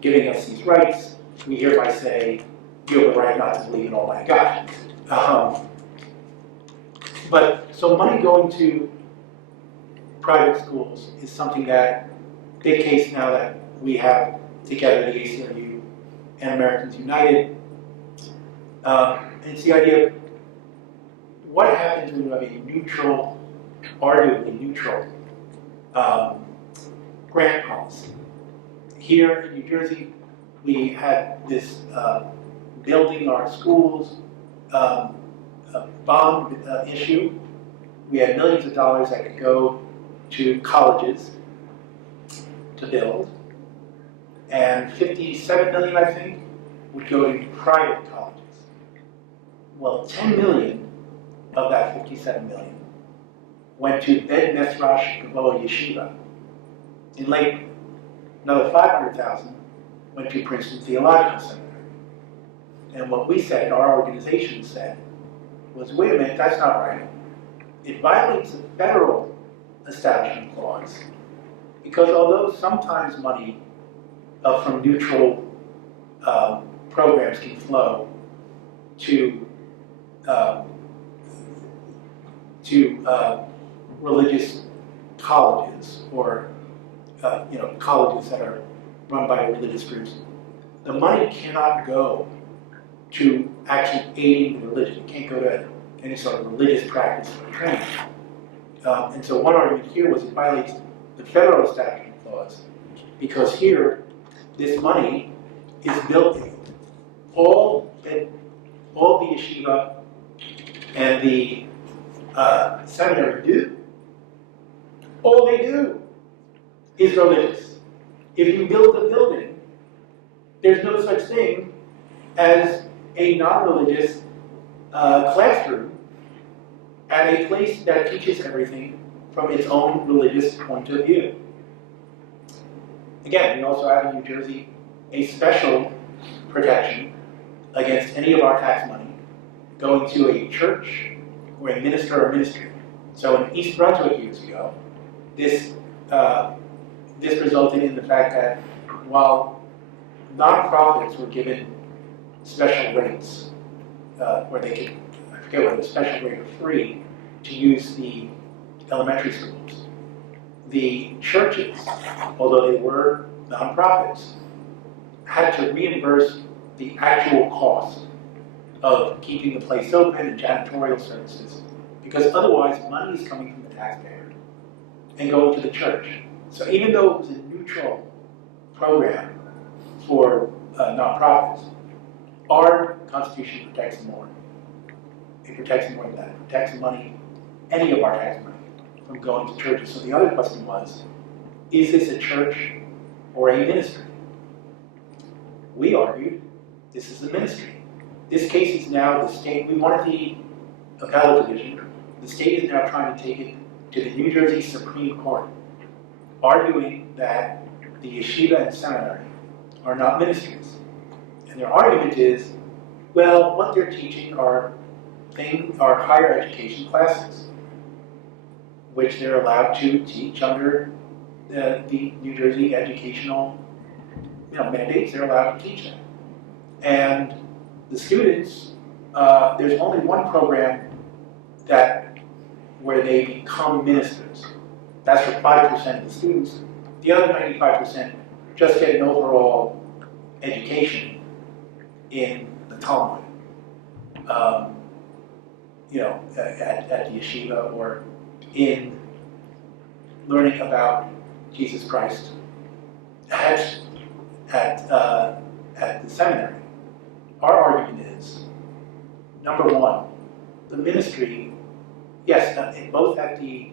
giving us these rights we hereby say you have the right not to believe in Almighty God. But so money going to private schools is something that, big case now that we have together, the ACLU and Americans United. And it's the idea of what happens when you have a neutral, arguably neutral, grant policy. Here in New Jersey, we had this building our schools bond issue. We had millions of dollars that could go to colleges to build, and 57 million, I think, would go to private colleges. Well, 10 million of that 57 million went to Bet Mesrash Gavoa Yeshiva. In Lake, another 500,000 went to Princeton Theological Seminary. And what we said, our organization said, was, wait a minute, that's not right. It violates the federal Establishment Clause, because although sometimes money from neutral programs can flow to religious colleges or colleges that are run by religious groups, the money cannot go to actually aiding the religion. It can't go to any sort of religious practice or training. And so one argument here was it violates the federal Establishment Clause, because here, this money is built in. All the yeshiva and the seminary do, all they do is religious. If you build a building, there's no such thing as a non-religious classroom at a place that teaches everything from its own religious point of view. Again, we also have in New Jersey a special protection against any of our tax money going to a church or a minister or ministry. So in East Brunswick years ago, this resulted in the fact that while nonprofits were given special rates, where they could, I forget what, a special rate of free to use the elementary schools, the churches, although they were nonprofits, had to reimburse the actual cost of keeping the place open and janitorial services, because otherwise money is coming from the taxpayer and going to the church. So even though it was a neutral program for nonprofits, our Constitution protects more. It protects more than that. It protects money, any of our tax money, from going to churches. So the other question was, is this a church or a ministry? We argued this is a ministry. This case is now the state. We wanted the appellate division. The state is now trying to take it to the New Jersey Supreme Court, arguing that the yeshiva and seminary are not ministries. And their argument is, well, what they're teaching are higher education classes, which they're allowed to teach under the New Jersey educational mandates. They're allowed to teach them. And the students, there's only one program where they become ministers. That's for 5% of the students. The other 95% just get an overall education in the Talmud, at the yeshiva, or in learning about Jesus Christ at the seminary. Our argument is, number one, the ministry, yes, both at the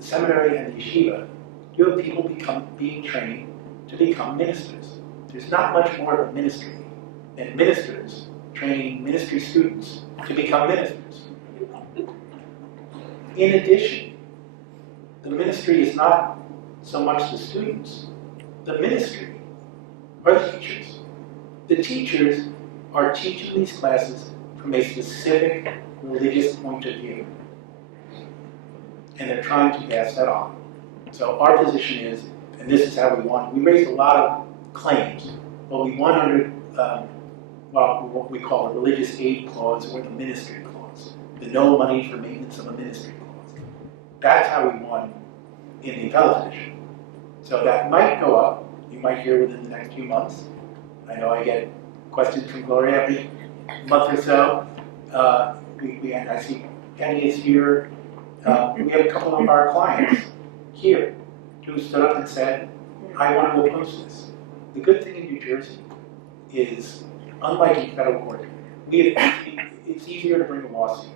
seminary and the yeshiva, you have people being trained to become ministers. There's not much more of a ministry than ministers training ministry students to become ministers. In addition, the ministry is not so much the students. The ministry are the teachers. The teachers are teaching these classes from a specific religious point of view, and they're trying to pass that on. So our position is, and this is how we raised a lot of claims what we want under what we call a religious aid clause or the ministry clause, the no money for maintenance of a ministry clause. That's how we won in the appellate division. So that might go up. You might hear within the next few months. I know I get questions from Gloria every month or so. I see Penny is here. We have a couple of our clients here who stood up and said, I want to oppose this. The good thing in New Jersey is, unlike in federal court, it's easier to bring a lawsuit.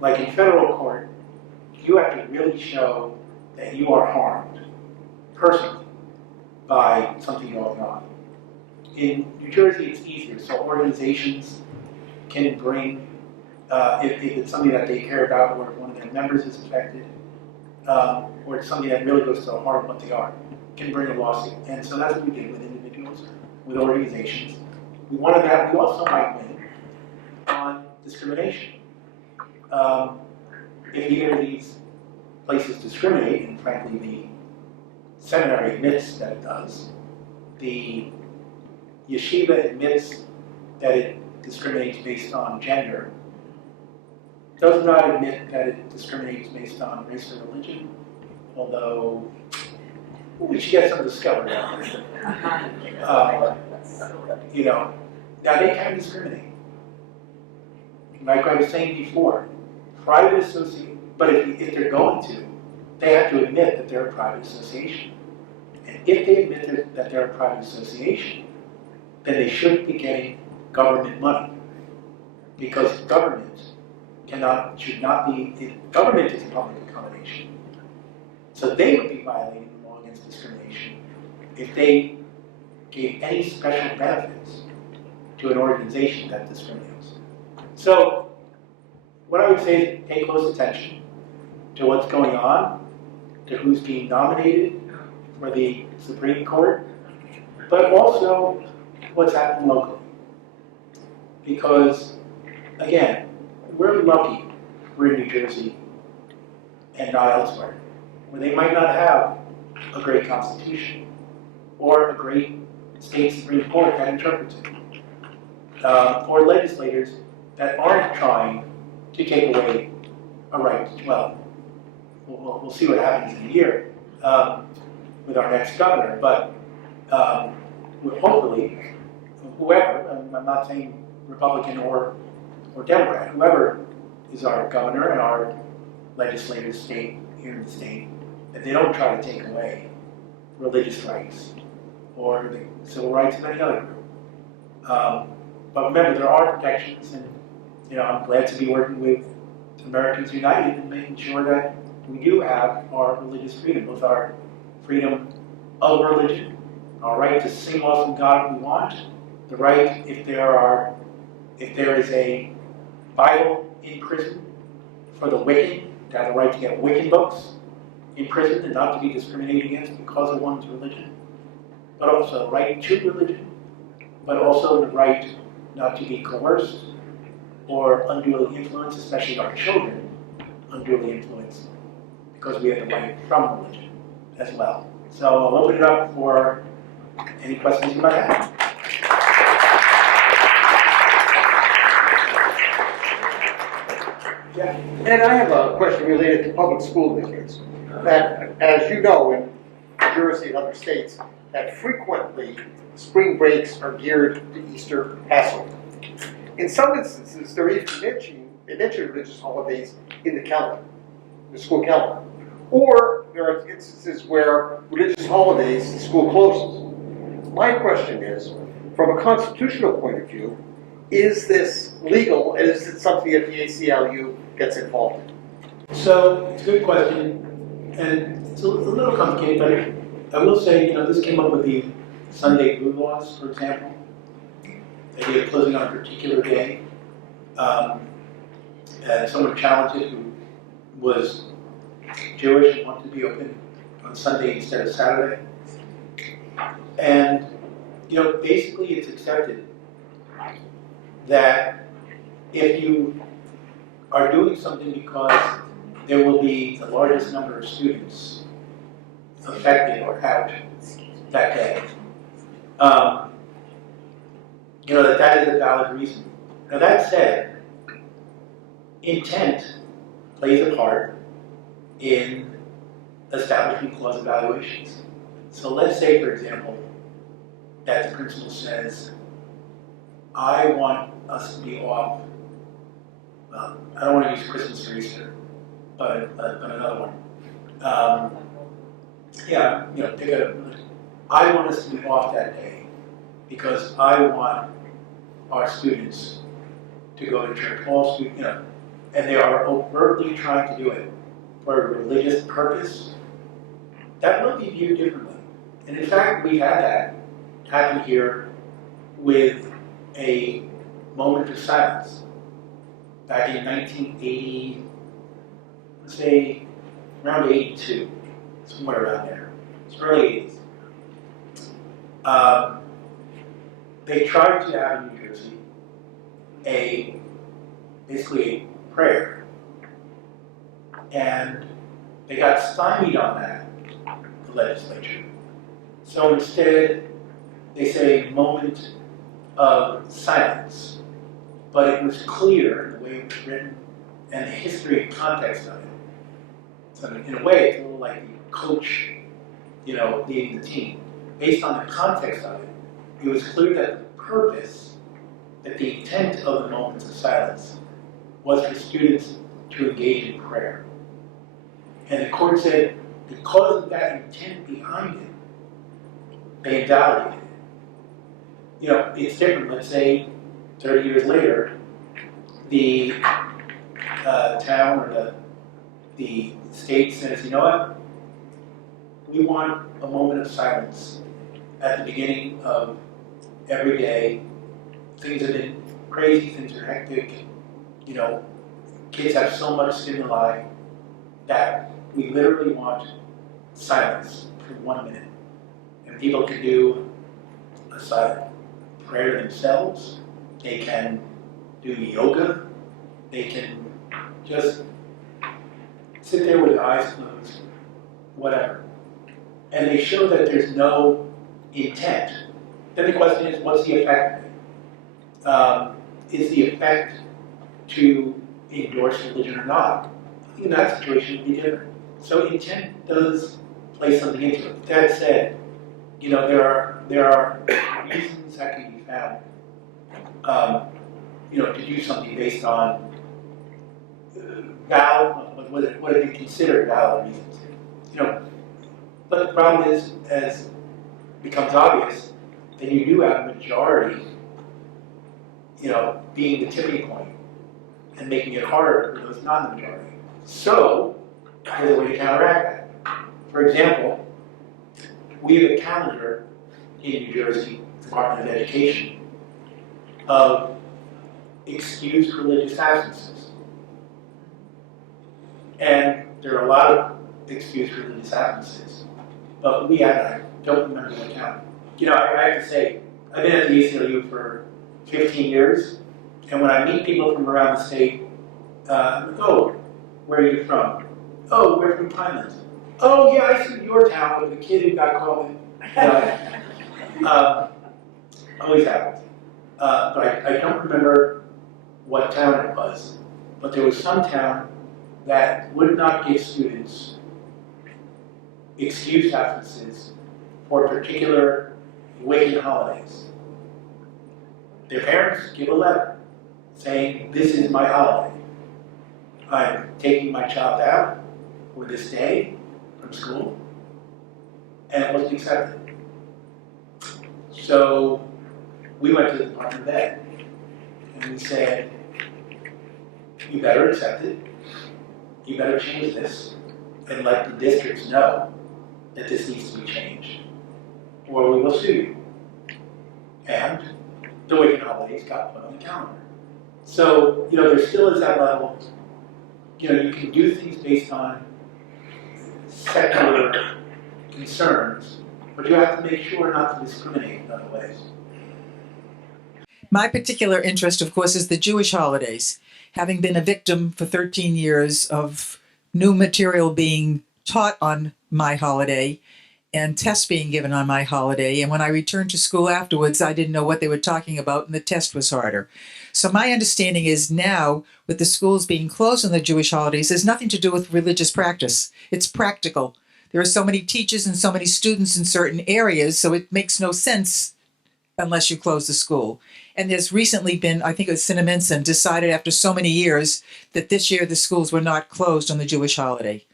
Like in federal court, you have to really show that you are harmed personally by something going on. In New Jersey, it's easier. So organizations can bring, if it's something that they care about, or if one of their members is affected, or it's something that really goes to the heart of what they are, can bring a lawsuit. And so that's what we did with individuals, with organizations. We wanted that. We also might win on discrimination. If either of these places discriminate, and frankly the seminary admits that it does, the yeshiva admits that it discriminates based on gender, does not admit that it discriminates based on race or religion, although we should get some discovery out there. Now they can discriminate. Like I was saying before, private association, but if they're going to, they have to admit that they're a private association. And if they admit that they're a private association, then they shouldn't be getting government money. Because government should not be, government is a public accommodation. So they would be violating the law against discrimination if they gave any special benefits to an organization that discriminates. So what I would say is pay close attention to what's going on, to who's being nominated for the Supreme Court, but also what's happening locally. Because, again, we're lucky we're in New Jersey and not elsewhere, where they might not have a great constitution or a great state Supreme Court that interprets it, or legislators that aren't trying to take away a right. Well, we'll see what happens in a year with our next governor, but hopefully, whoever, and I'm not saying Republican or Democrat, whoever is our governor and our legislators state here in the state, that they don't try to take away religious rights or the civil rights of any other group. But remember, there are protections, and I'm glad to be working with Americans United and making sure that we do have our religious freedom, both our freedom of religion, our right to sing awesome God if we want, the right if there is a Bible in prison for the wicked, to have the right to get Wiccan books in prison and not to be discriminated against because of one's religion, but also the right to religion, but also the right not to be coerced or unduly influenced, especially our children unduly influenced, because we have the right from religion as well. So I'll open it up for any questions you might have. Yeah, and I have a question related to public school districts. That, as you know, in New Jersey and other states, that frequently spring breaks are geared to Easter Passover. In some instances, they're even they mention religious holidays in the calendar, the school calendar. Or there are instances where religious holidays, the school closes. My question is, from a constitutional point of view, is this legal, and is it something that the ACLU gets involved in? So it's a good question, and it's a little complicated, but I will say, this came up with the Sunday blue laws, for example. The idea of closing on a particular day. And someone challenged it who was Jewish and wanted to be open on Sunday instead of Saturday. And, basically it's accepted that if you are doing something because there will be the largest number of students affected or out that day, um, that is a valid reason. Now that said, intent plays a part in establishing clause evaluations. So let's say, for example, that the principal says, I want us to be off, I don't want to use Christmas or Easter, but another one. I want us to be off that day because I want our students to go to church, all students, and they are overtly trying to do it for a religious purpose. That will be viewed differently. And in fact, we've had that happen here with a moment of silence back in 1980, let's say around 82, somewhere around there. It's early 80s. They tried to have in New Jersey basically a prayer, and they got stymied on that, the legislature. So instead, they say moment of silence, but it was clear in the way it was written and the history and context of it. So in a way, it's a little like the coach, leading the team. Based on the context of it, it was clear that the purpose, that the intent of the moments of silence was for students to engage in prayer. And the court said, because of that intent behind it, they invalidated it. It's different. Let's say 30 years later, the town or the state says, you know what? We want a moment of silence at the beginning of every day. Things have been crazy, things are hectic. Kids have so much stimuli that we literally want silence for 1 minute. And people can do a silent prayer themselves. They can do yoga. They can just sit there with their eyes closed, whatever. And they show that there's no intent. Then the question is, what's the effect of it? Is the effect to endorse religion or not? I think in that situation it would be different. So intent does play something into it. That said, there are reasons that can be found, to do something based on valid, what are considered valid reasons. But the problem is, as becomes obvious, then you do have a majority, being the tipping point and making it harder for those not the majority. So, there's a way to counteract that. For example, we have a calendar in New Jersey, Department of Education, of excused religious absences. And there are a lot of excused religious absences. But I don't remember the count. I have to say, I've been at the ACLU for 15 years, and when I meet people from around the state, oh, where are you from? Oh, we're from Thailand. Oh, yeah, I see your town with the kid who got caught with, always happens. But I don't remember what town it was, but there was some town that would not give students excused absences for particular wicked holidays. Their parents give a letter saying, this is my holiday. I'm taking my child out for this day from school, and it wasn't accepted. So we went to the Department of Ed, and we said, you better accept it, you better change this, and let the districts know that this needs to be changed, or we will sue you. And the wicked holidays got put on the calendar. So, there still is that level. You can do things based on secular concerns, but you have to make sure not to discriminate in other ways. My particular interest, of course, is the Jewish holidays. Having been a victim for 13 years of new material being taught on my holiday, and tests being given on my holiday. And when I returned to school afterwards, I didn't know what they were talking about, and the test was harder. So my understanding is now, with the schools being closed on the Jewish holidays, there's nothing to do with religious practice. It's practical. There are so many teachers and so many students in certain areas, so it makes no sense unless you close the school. And there's recently been, I think it was Cinnaminson, decided after so many years that this year the schools were not closed on the Jewish holiday.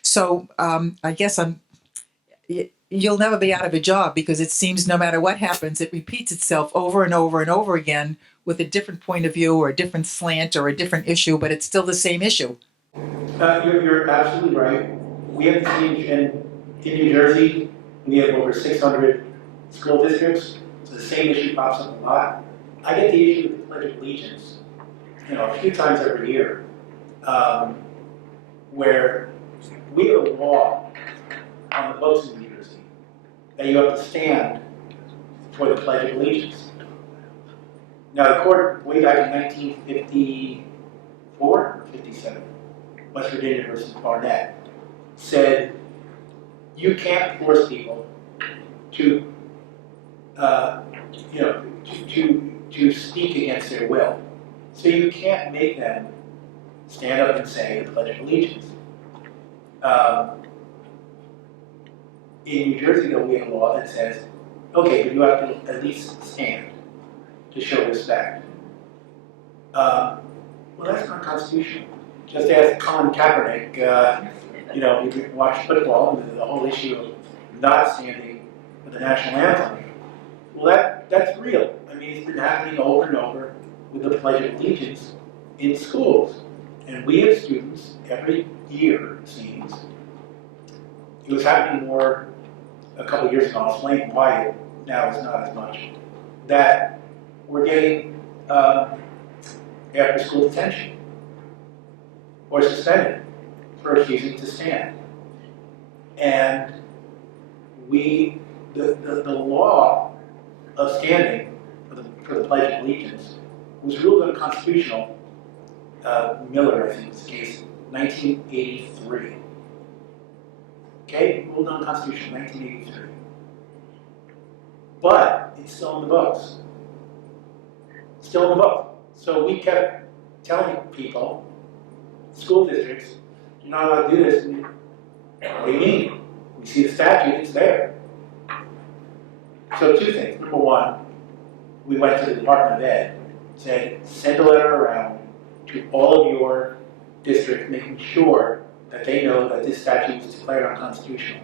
So I guess you'll never be out of a job, because it seems no matter what happens, it repeats itself over and over and over again with a different point of view or a different slant or a different issue, but it's still the same issue. You're absolutely right. We have the same, in New Jersey, we have over 600 school districts, so the same issue pops up a lot. I get the issue with the Pledge of Allegiance, a few times every year, where we have a law on the books in New Jersey that you have to stand for the Pledge of Allegiance. Now, the court, way back in 1954 or 57, West Virginia versus Barnett, said you can't force people to, to speak against their will. So you can't make them stand up and say the Pledge of Allegiance. In New Jersey, though, we have a law that says, okay, but you have to at least stand to show respect. Well, that's not constitutional. Just ask Colin Kaepernick, you watch football, and the whole issue of not standing for the national anthem. Well, that's real. I mean, it's been happening over and over with the Pledge of Allegiance in schools. And we have students every year, it seems. It was happening more a couple of years ago. I'll explain why it now is not as much. That we're getting after school detention or suspended for refusing to stand. And the law of standing for the Pledge of Allegiance was ruled unconstitutional. Miller, I think was the case, 1983. Okay, ruled unconstitutional, 1983. But it's still in the books. Still in the book. So we kept telling people, school districts, you're not allowed to do this. And, what do you mean? We see the statute, it's there. So two things. Number one, we went to the Department of Ed, said, send a letter around to all of your districts, making sure that they know that this statute is declared unconstitutional,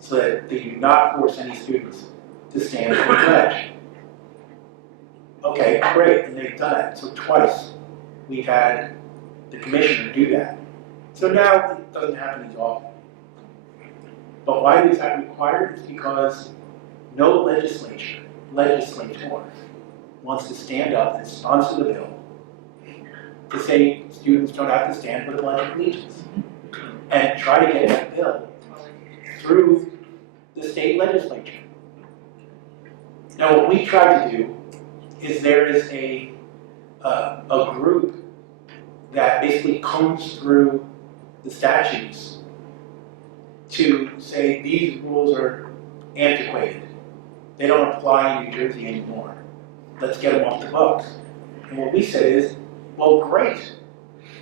so that they do not force any students to stand for the pledge. Okay, great, and they've done it. So twice we've had the commissioner do that. So now it doesn't happen as often. But why is that required? It's because no legislator wants to stand up and sponsor the bill to say students don't have to stand for the Pledge of Allegiance, and try to get that bill through the state legislature. Now, what we try to do is there is a group that basically combs through the statutes to say these rules are antiquated. They don't apply in New Jersey anymore. Let's get them off the books. And what we say is, well, great.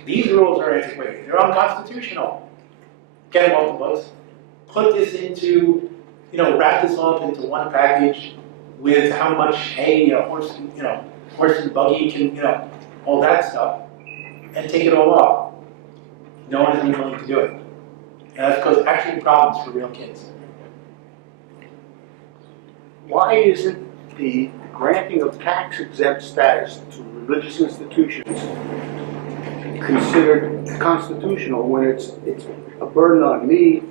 These rules are antiquated. They're unconstitutional. Get them off the books. Put this into, wrap this all up into one package with how much hay a horse and buggy can, all that stuff, and take it all off. No one has been willing to do it. And that's caused actual problems for real kids. Why isn't the granting of tax exempt status to religious institutions considered constitutional when it's a burden on me,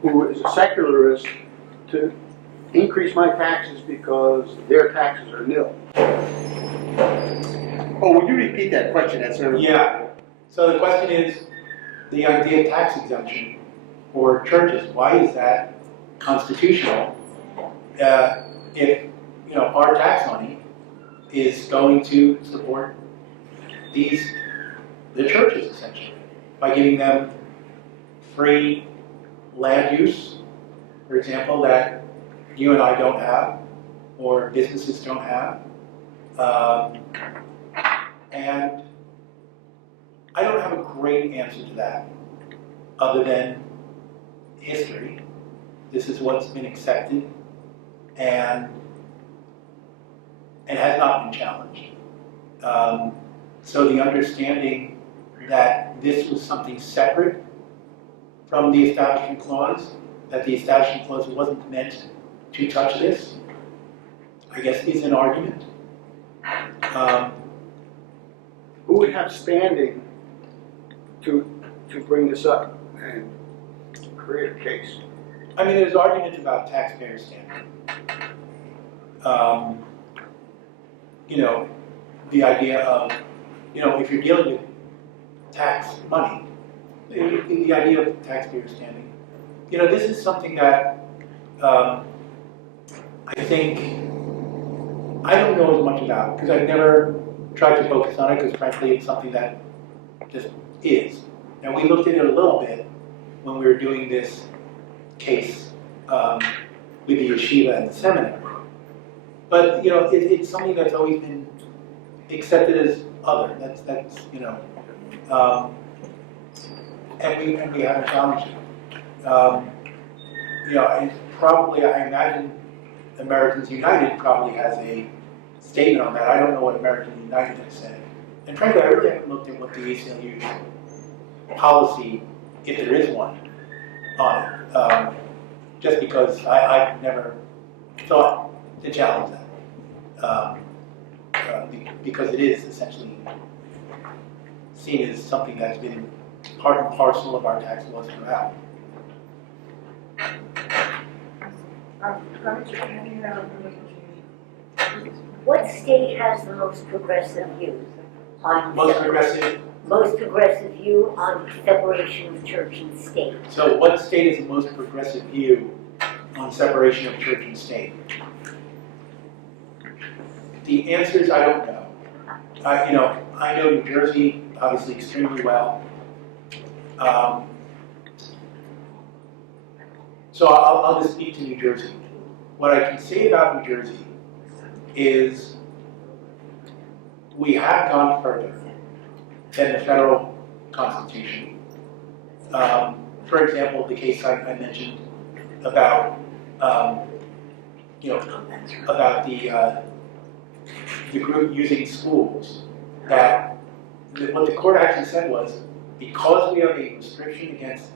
who is a secularist, to increase my taxes because their taxes are nil? Oh, would you repeat that question? Yeah. So the question is, the idea of tax exemption for churches, why is that constitutional if our tax money is going to support the churches, essentially, by giving them free land use, for example, that you and I don't have, or businesses don't have. And I don't have a great answer to that, other than history. This is what's been accepted and has not been challenged. So the understanding that this was something separate from the Establishment Clause, that the Establishment Clause wasn't meant to touch this, I guess is an argument. Who would have standing to bring this up and create a case? I mean, there's arguments about taxpayer standing. You know, the idea of, you know, if you're dealing with tax money, the idea of taxpayer standing. You know, this is something that I think I don't know as much about, because I've never tried to focus on it, because frankly it's something that just is. And we looked at it a little bit when we were doing this case with the yeshiva and the seminary. But you know, it's something that's always been accepted as other. That's you know, and we haven't challenged it. You know, and probably I imagine Americans United probably has a statement on that. I don't know what Americans United has said. And frankly, I really haven't looked at what the ACLU policy, if there is one, on it. Just because I've never thought to challenge that. Because it is essentially seen as something that's been part and parcel of our tax laws throughout. What state has the most progressive view on Most progressive. most progressive view on separation of church and state? So what state is the most progressive view on separation of church and state? The answer is I don't know. You know, I know New Jersey obviously extremely well. So I'll just speak to New Jersey. What I can say about New Jersey is we have gone further than the federal Constitution. For example, the case I mentioned about, you know, about the group using schools, that what the court actually said was, because we have a restriction against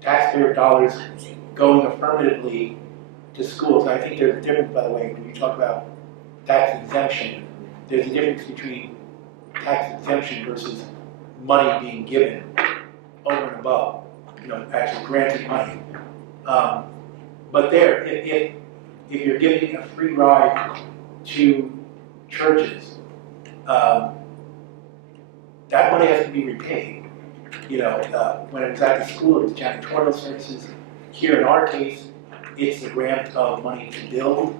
taxpayer dollars going affirmatively to schools, I think there's a difference, by the way, when you talk about tax exemption, there's a difference between tax exemption versus money being given over and above, you know, actually granting money. But there, if you're giving a free ride to churches, that money has to be repaid. You know, when it was at the school, it's janitorial services. Here in our case, it's the grant of money to build.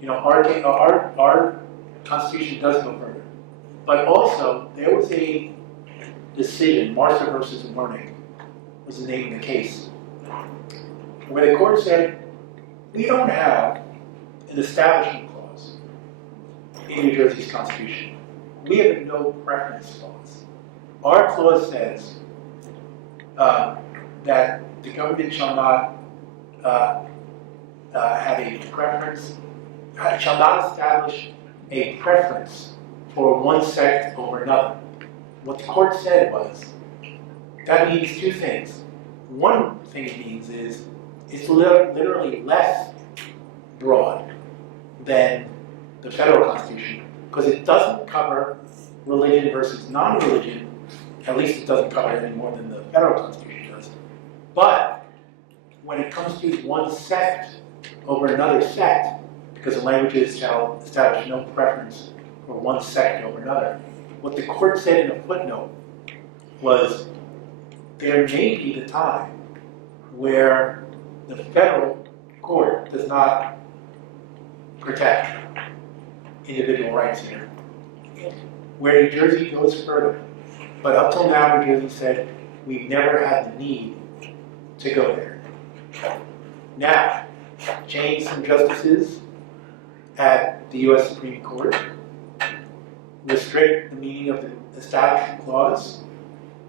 You know, our Constitution does go further. But also, there was a decision, Martha versus Wernick was the name of the case, where the court said, we don't have an establishment clause in New Jersey's Constitution. We have a no preference clause. Our clause says that the government shall not have a preference, shall not establish a preference for one sect over another. What the court said was, that means two things. One thing it means is, it's literally less broad than the federal Constitution, because it doesn't cover religion versus non-religion. At least it doesn't cover it any more than the federal Constitution does. But when it comes to one sect over another sect, because the languages shall establish no preference for one sect over another, what the court said in a footnote was, there may be the time where the federal court does not protect individual rights here, where New Jersey goes further. But up till now, New Jersey said, we've never had the need to go there. Now, change some justices at the U.S. Supreme Court, restrict the meaning of the Establishment Clause,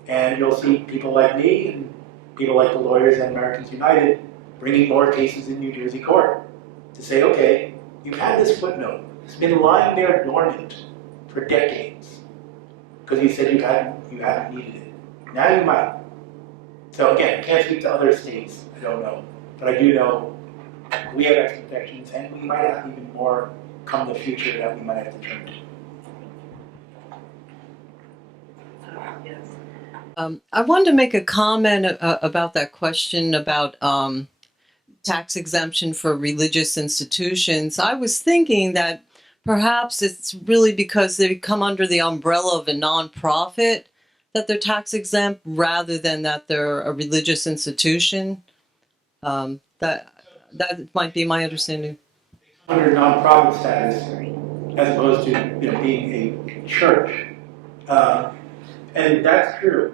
and you'll see people like me and people like the lawyers at Americans United bringing more cases in New Jersey court to say, okay, you've had this footnote. It's been lying there dormant for decades because you said you hadn't needed it. Now you might. So again, I can't speak to other states. I don't know. But I do know we have expectations, and we might have even more come in the future that we might have to turn to. I wanted to make a comment about that question about tax exemption for religious institutions. I was thinking that perhaps it's really because they come under the umbrella of a nonprofit that they're tax exempt rather than that they're a religious institution. That might be my understanding. Under nonprofit status, as opposed to being a church, and that's true.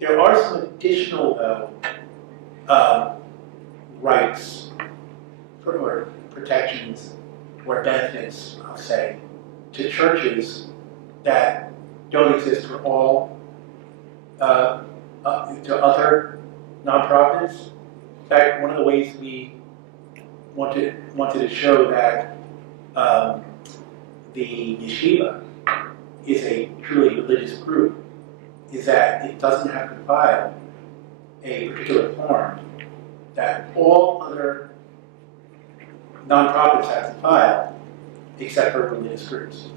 There are some additional rights or protections or benefits, I'll say, to churches that don't exist for all to other nonprofits. In fact, one of the ways we wanted to show that the yeshiva is a truly religious group is that it doesn't have to file a particular form that all other nonprofits have to file except for religious groups.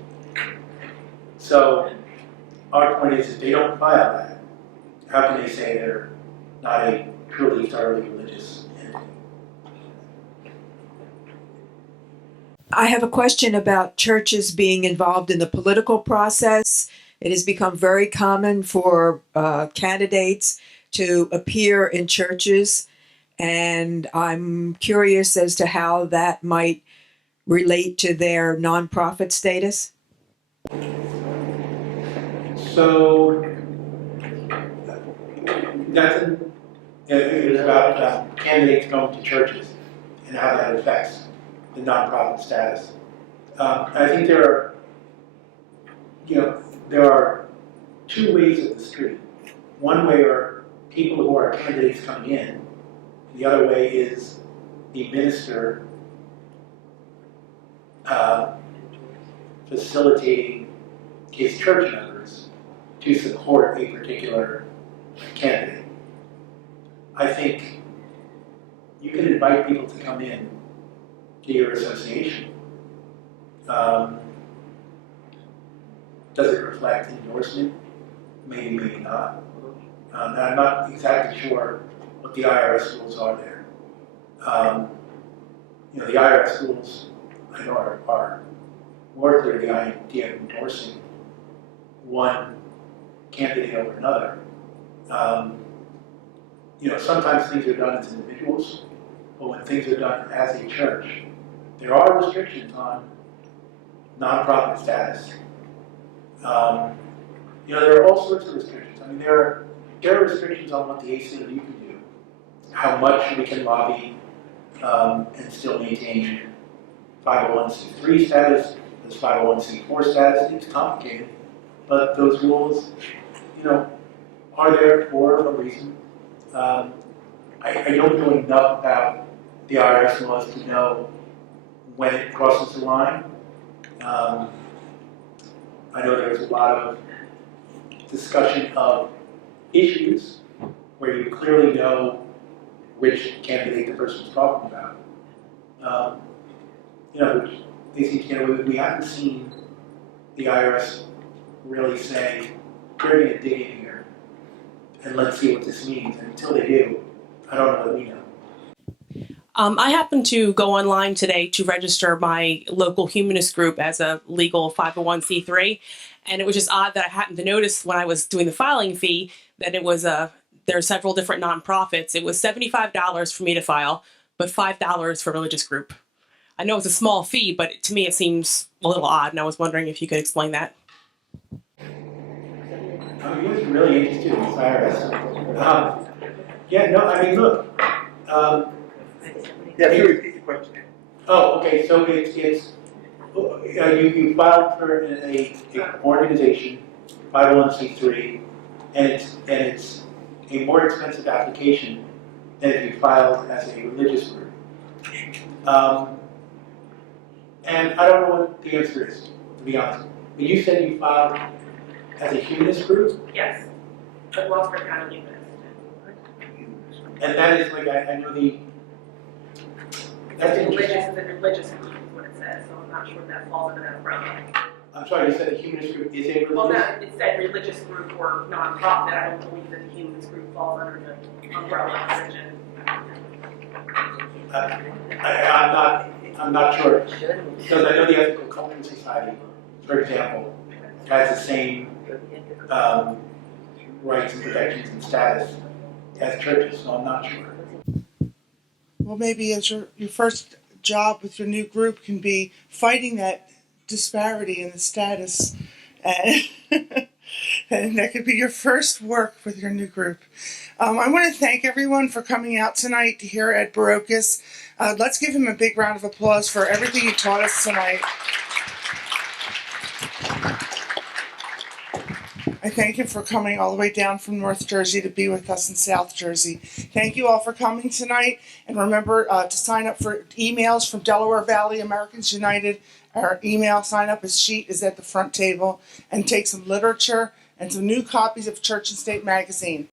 So our point is if they don't file that, how can they say they're not a truly, thoroughly religious entity? I have a question about churches being involved in the political process. It has become very common for candidates to appear in churches, and I'm curious as to how that might relate to their nonprofit status. So it is about candidates going to churches and how that affects the nonprofit status. I think there are two ways of the street. One way are people who are candidates coming in. The other way is the minister facilitating his church members to support a particular candidate. I think you can invite people to come in to your association. Does it reflect endorsement? Maybe, maybe not. And I'm not exactly sure what the IRS rules are there. The IRS rules, I know, are more clear the idea of endorsing one candidate over another. Sometimes things are done as individuals, but when things are done as a church, there are restrictions on nonprofit status. There are all sorts of restrictions. I mean, there are restrictions on what the ACLU can do, how much we can lobby and still maintain 501c3 status, this 501c4 status. It's complicated, but those rules, are there for a reason. I don't know enough about the IRS laws to know when it crosses the line. I know there's a lot of discussion of issues where you clearly know which candidate the person's talking about. They seem to get away with. We haven't seen the IRS really say, we're going to dig in here and let's see what this means. And until they do, I don't know that we know. I happened to go online today to register my local humanist group as a legal 501c3, and it was just odd that I happened to notice when I was doing the filing fee that it was there are several different nonprofits. It was $75 for me to file, but $5 for religious group. I know it's a small fee, but to me it seems a little odd, and I was wondering if you could explain that. You was really interested in this IRS. Look. Yeah, if you repeat the question. Oh, okay, so you filed for a organization, 501c3, and it's a more expensive application than if you filed as a religious group. And I don't know what the answer is, to be honest. But you said you filed as a humanist group, Yes, the Wellspring County Humanist. and that is like I know that's interesting. Religious is a religious group, is what it says, so I'm not sure if that falls under that umbrella. I'm sorry, you said the humanist group is a religious. Well, no, it said religious group or nonprofit. I don't believe that the humanist group falls under the umbrella of religion. I'm not sure because I know the Ethical Cultural Society, for example, has the same rights and protections and status as churches, so I'm not sure. Well, maybe as your first job with your new group can be fighting that disparity in the status, and, and that could be your first work with your new group. I want to thank everyone for coming out tonight to hear Ed Barocas. Let's give him a big round of applause for everything he taught us tonight. I thank him for coming all the way down from North Jersey to be with us in South Jersey. Thank you all for coming tonight. And remember to sign up for emails from Delaware Valley Americans United. Our email sign-up sheet is at the front table. And take some literature and some new copies of Church and State magazine.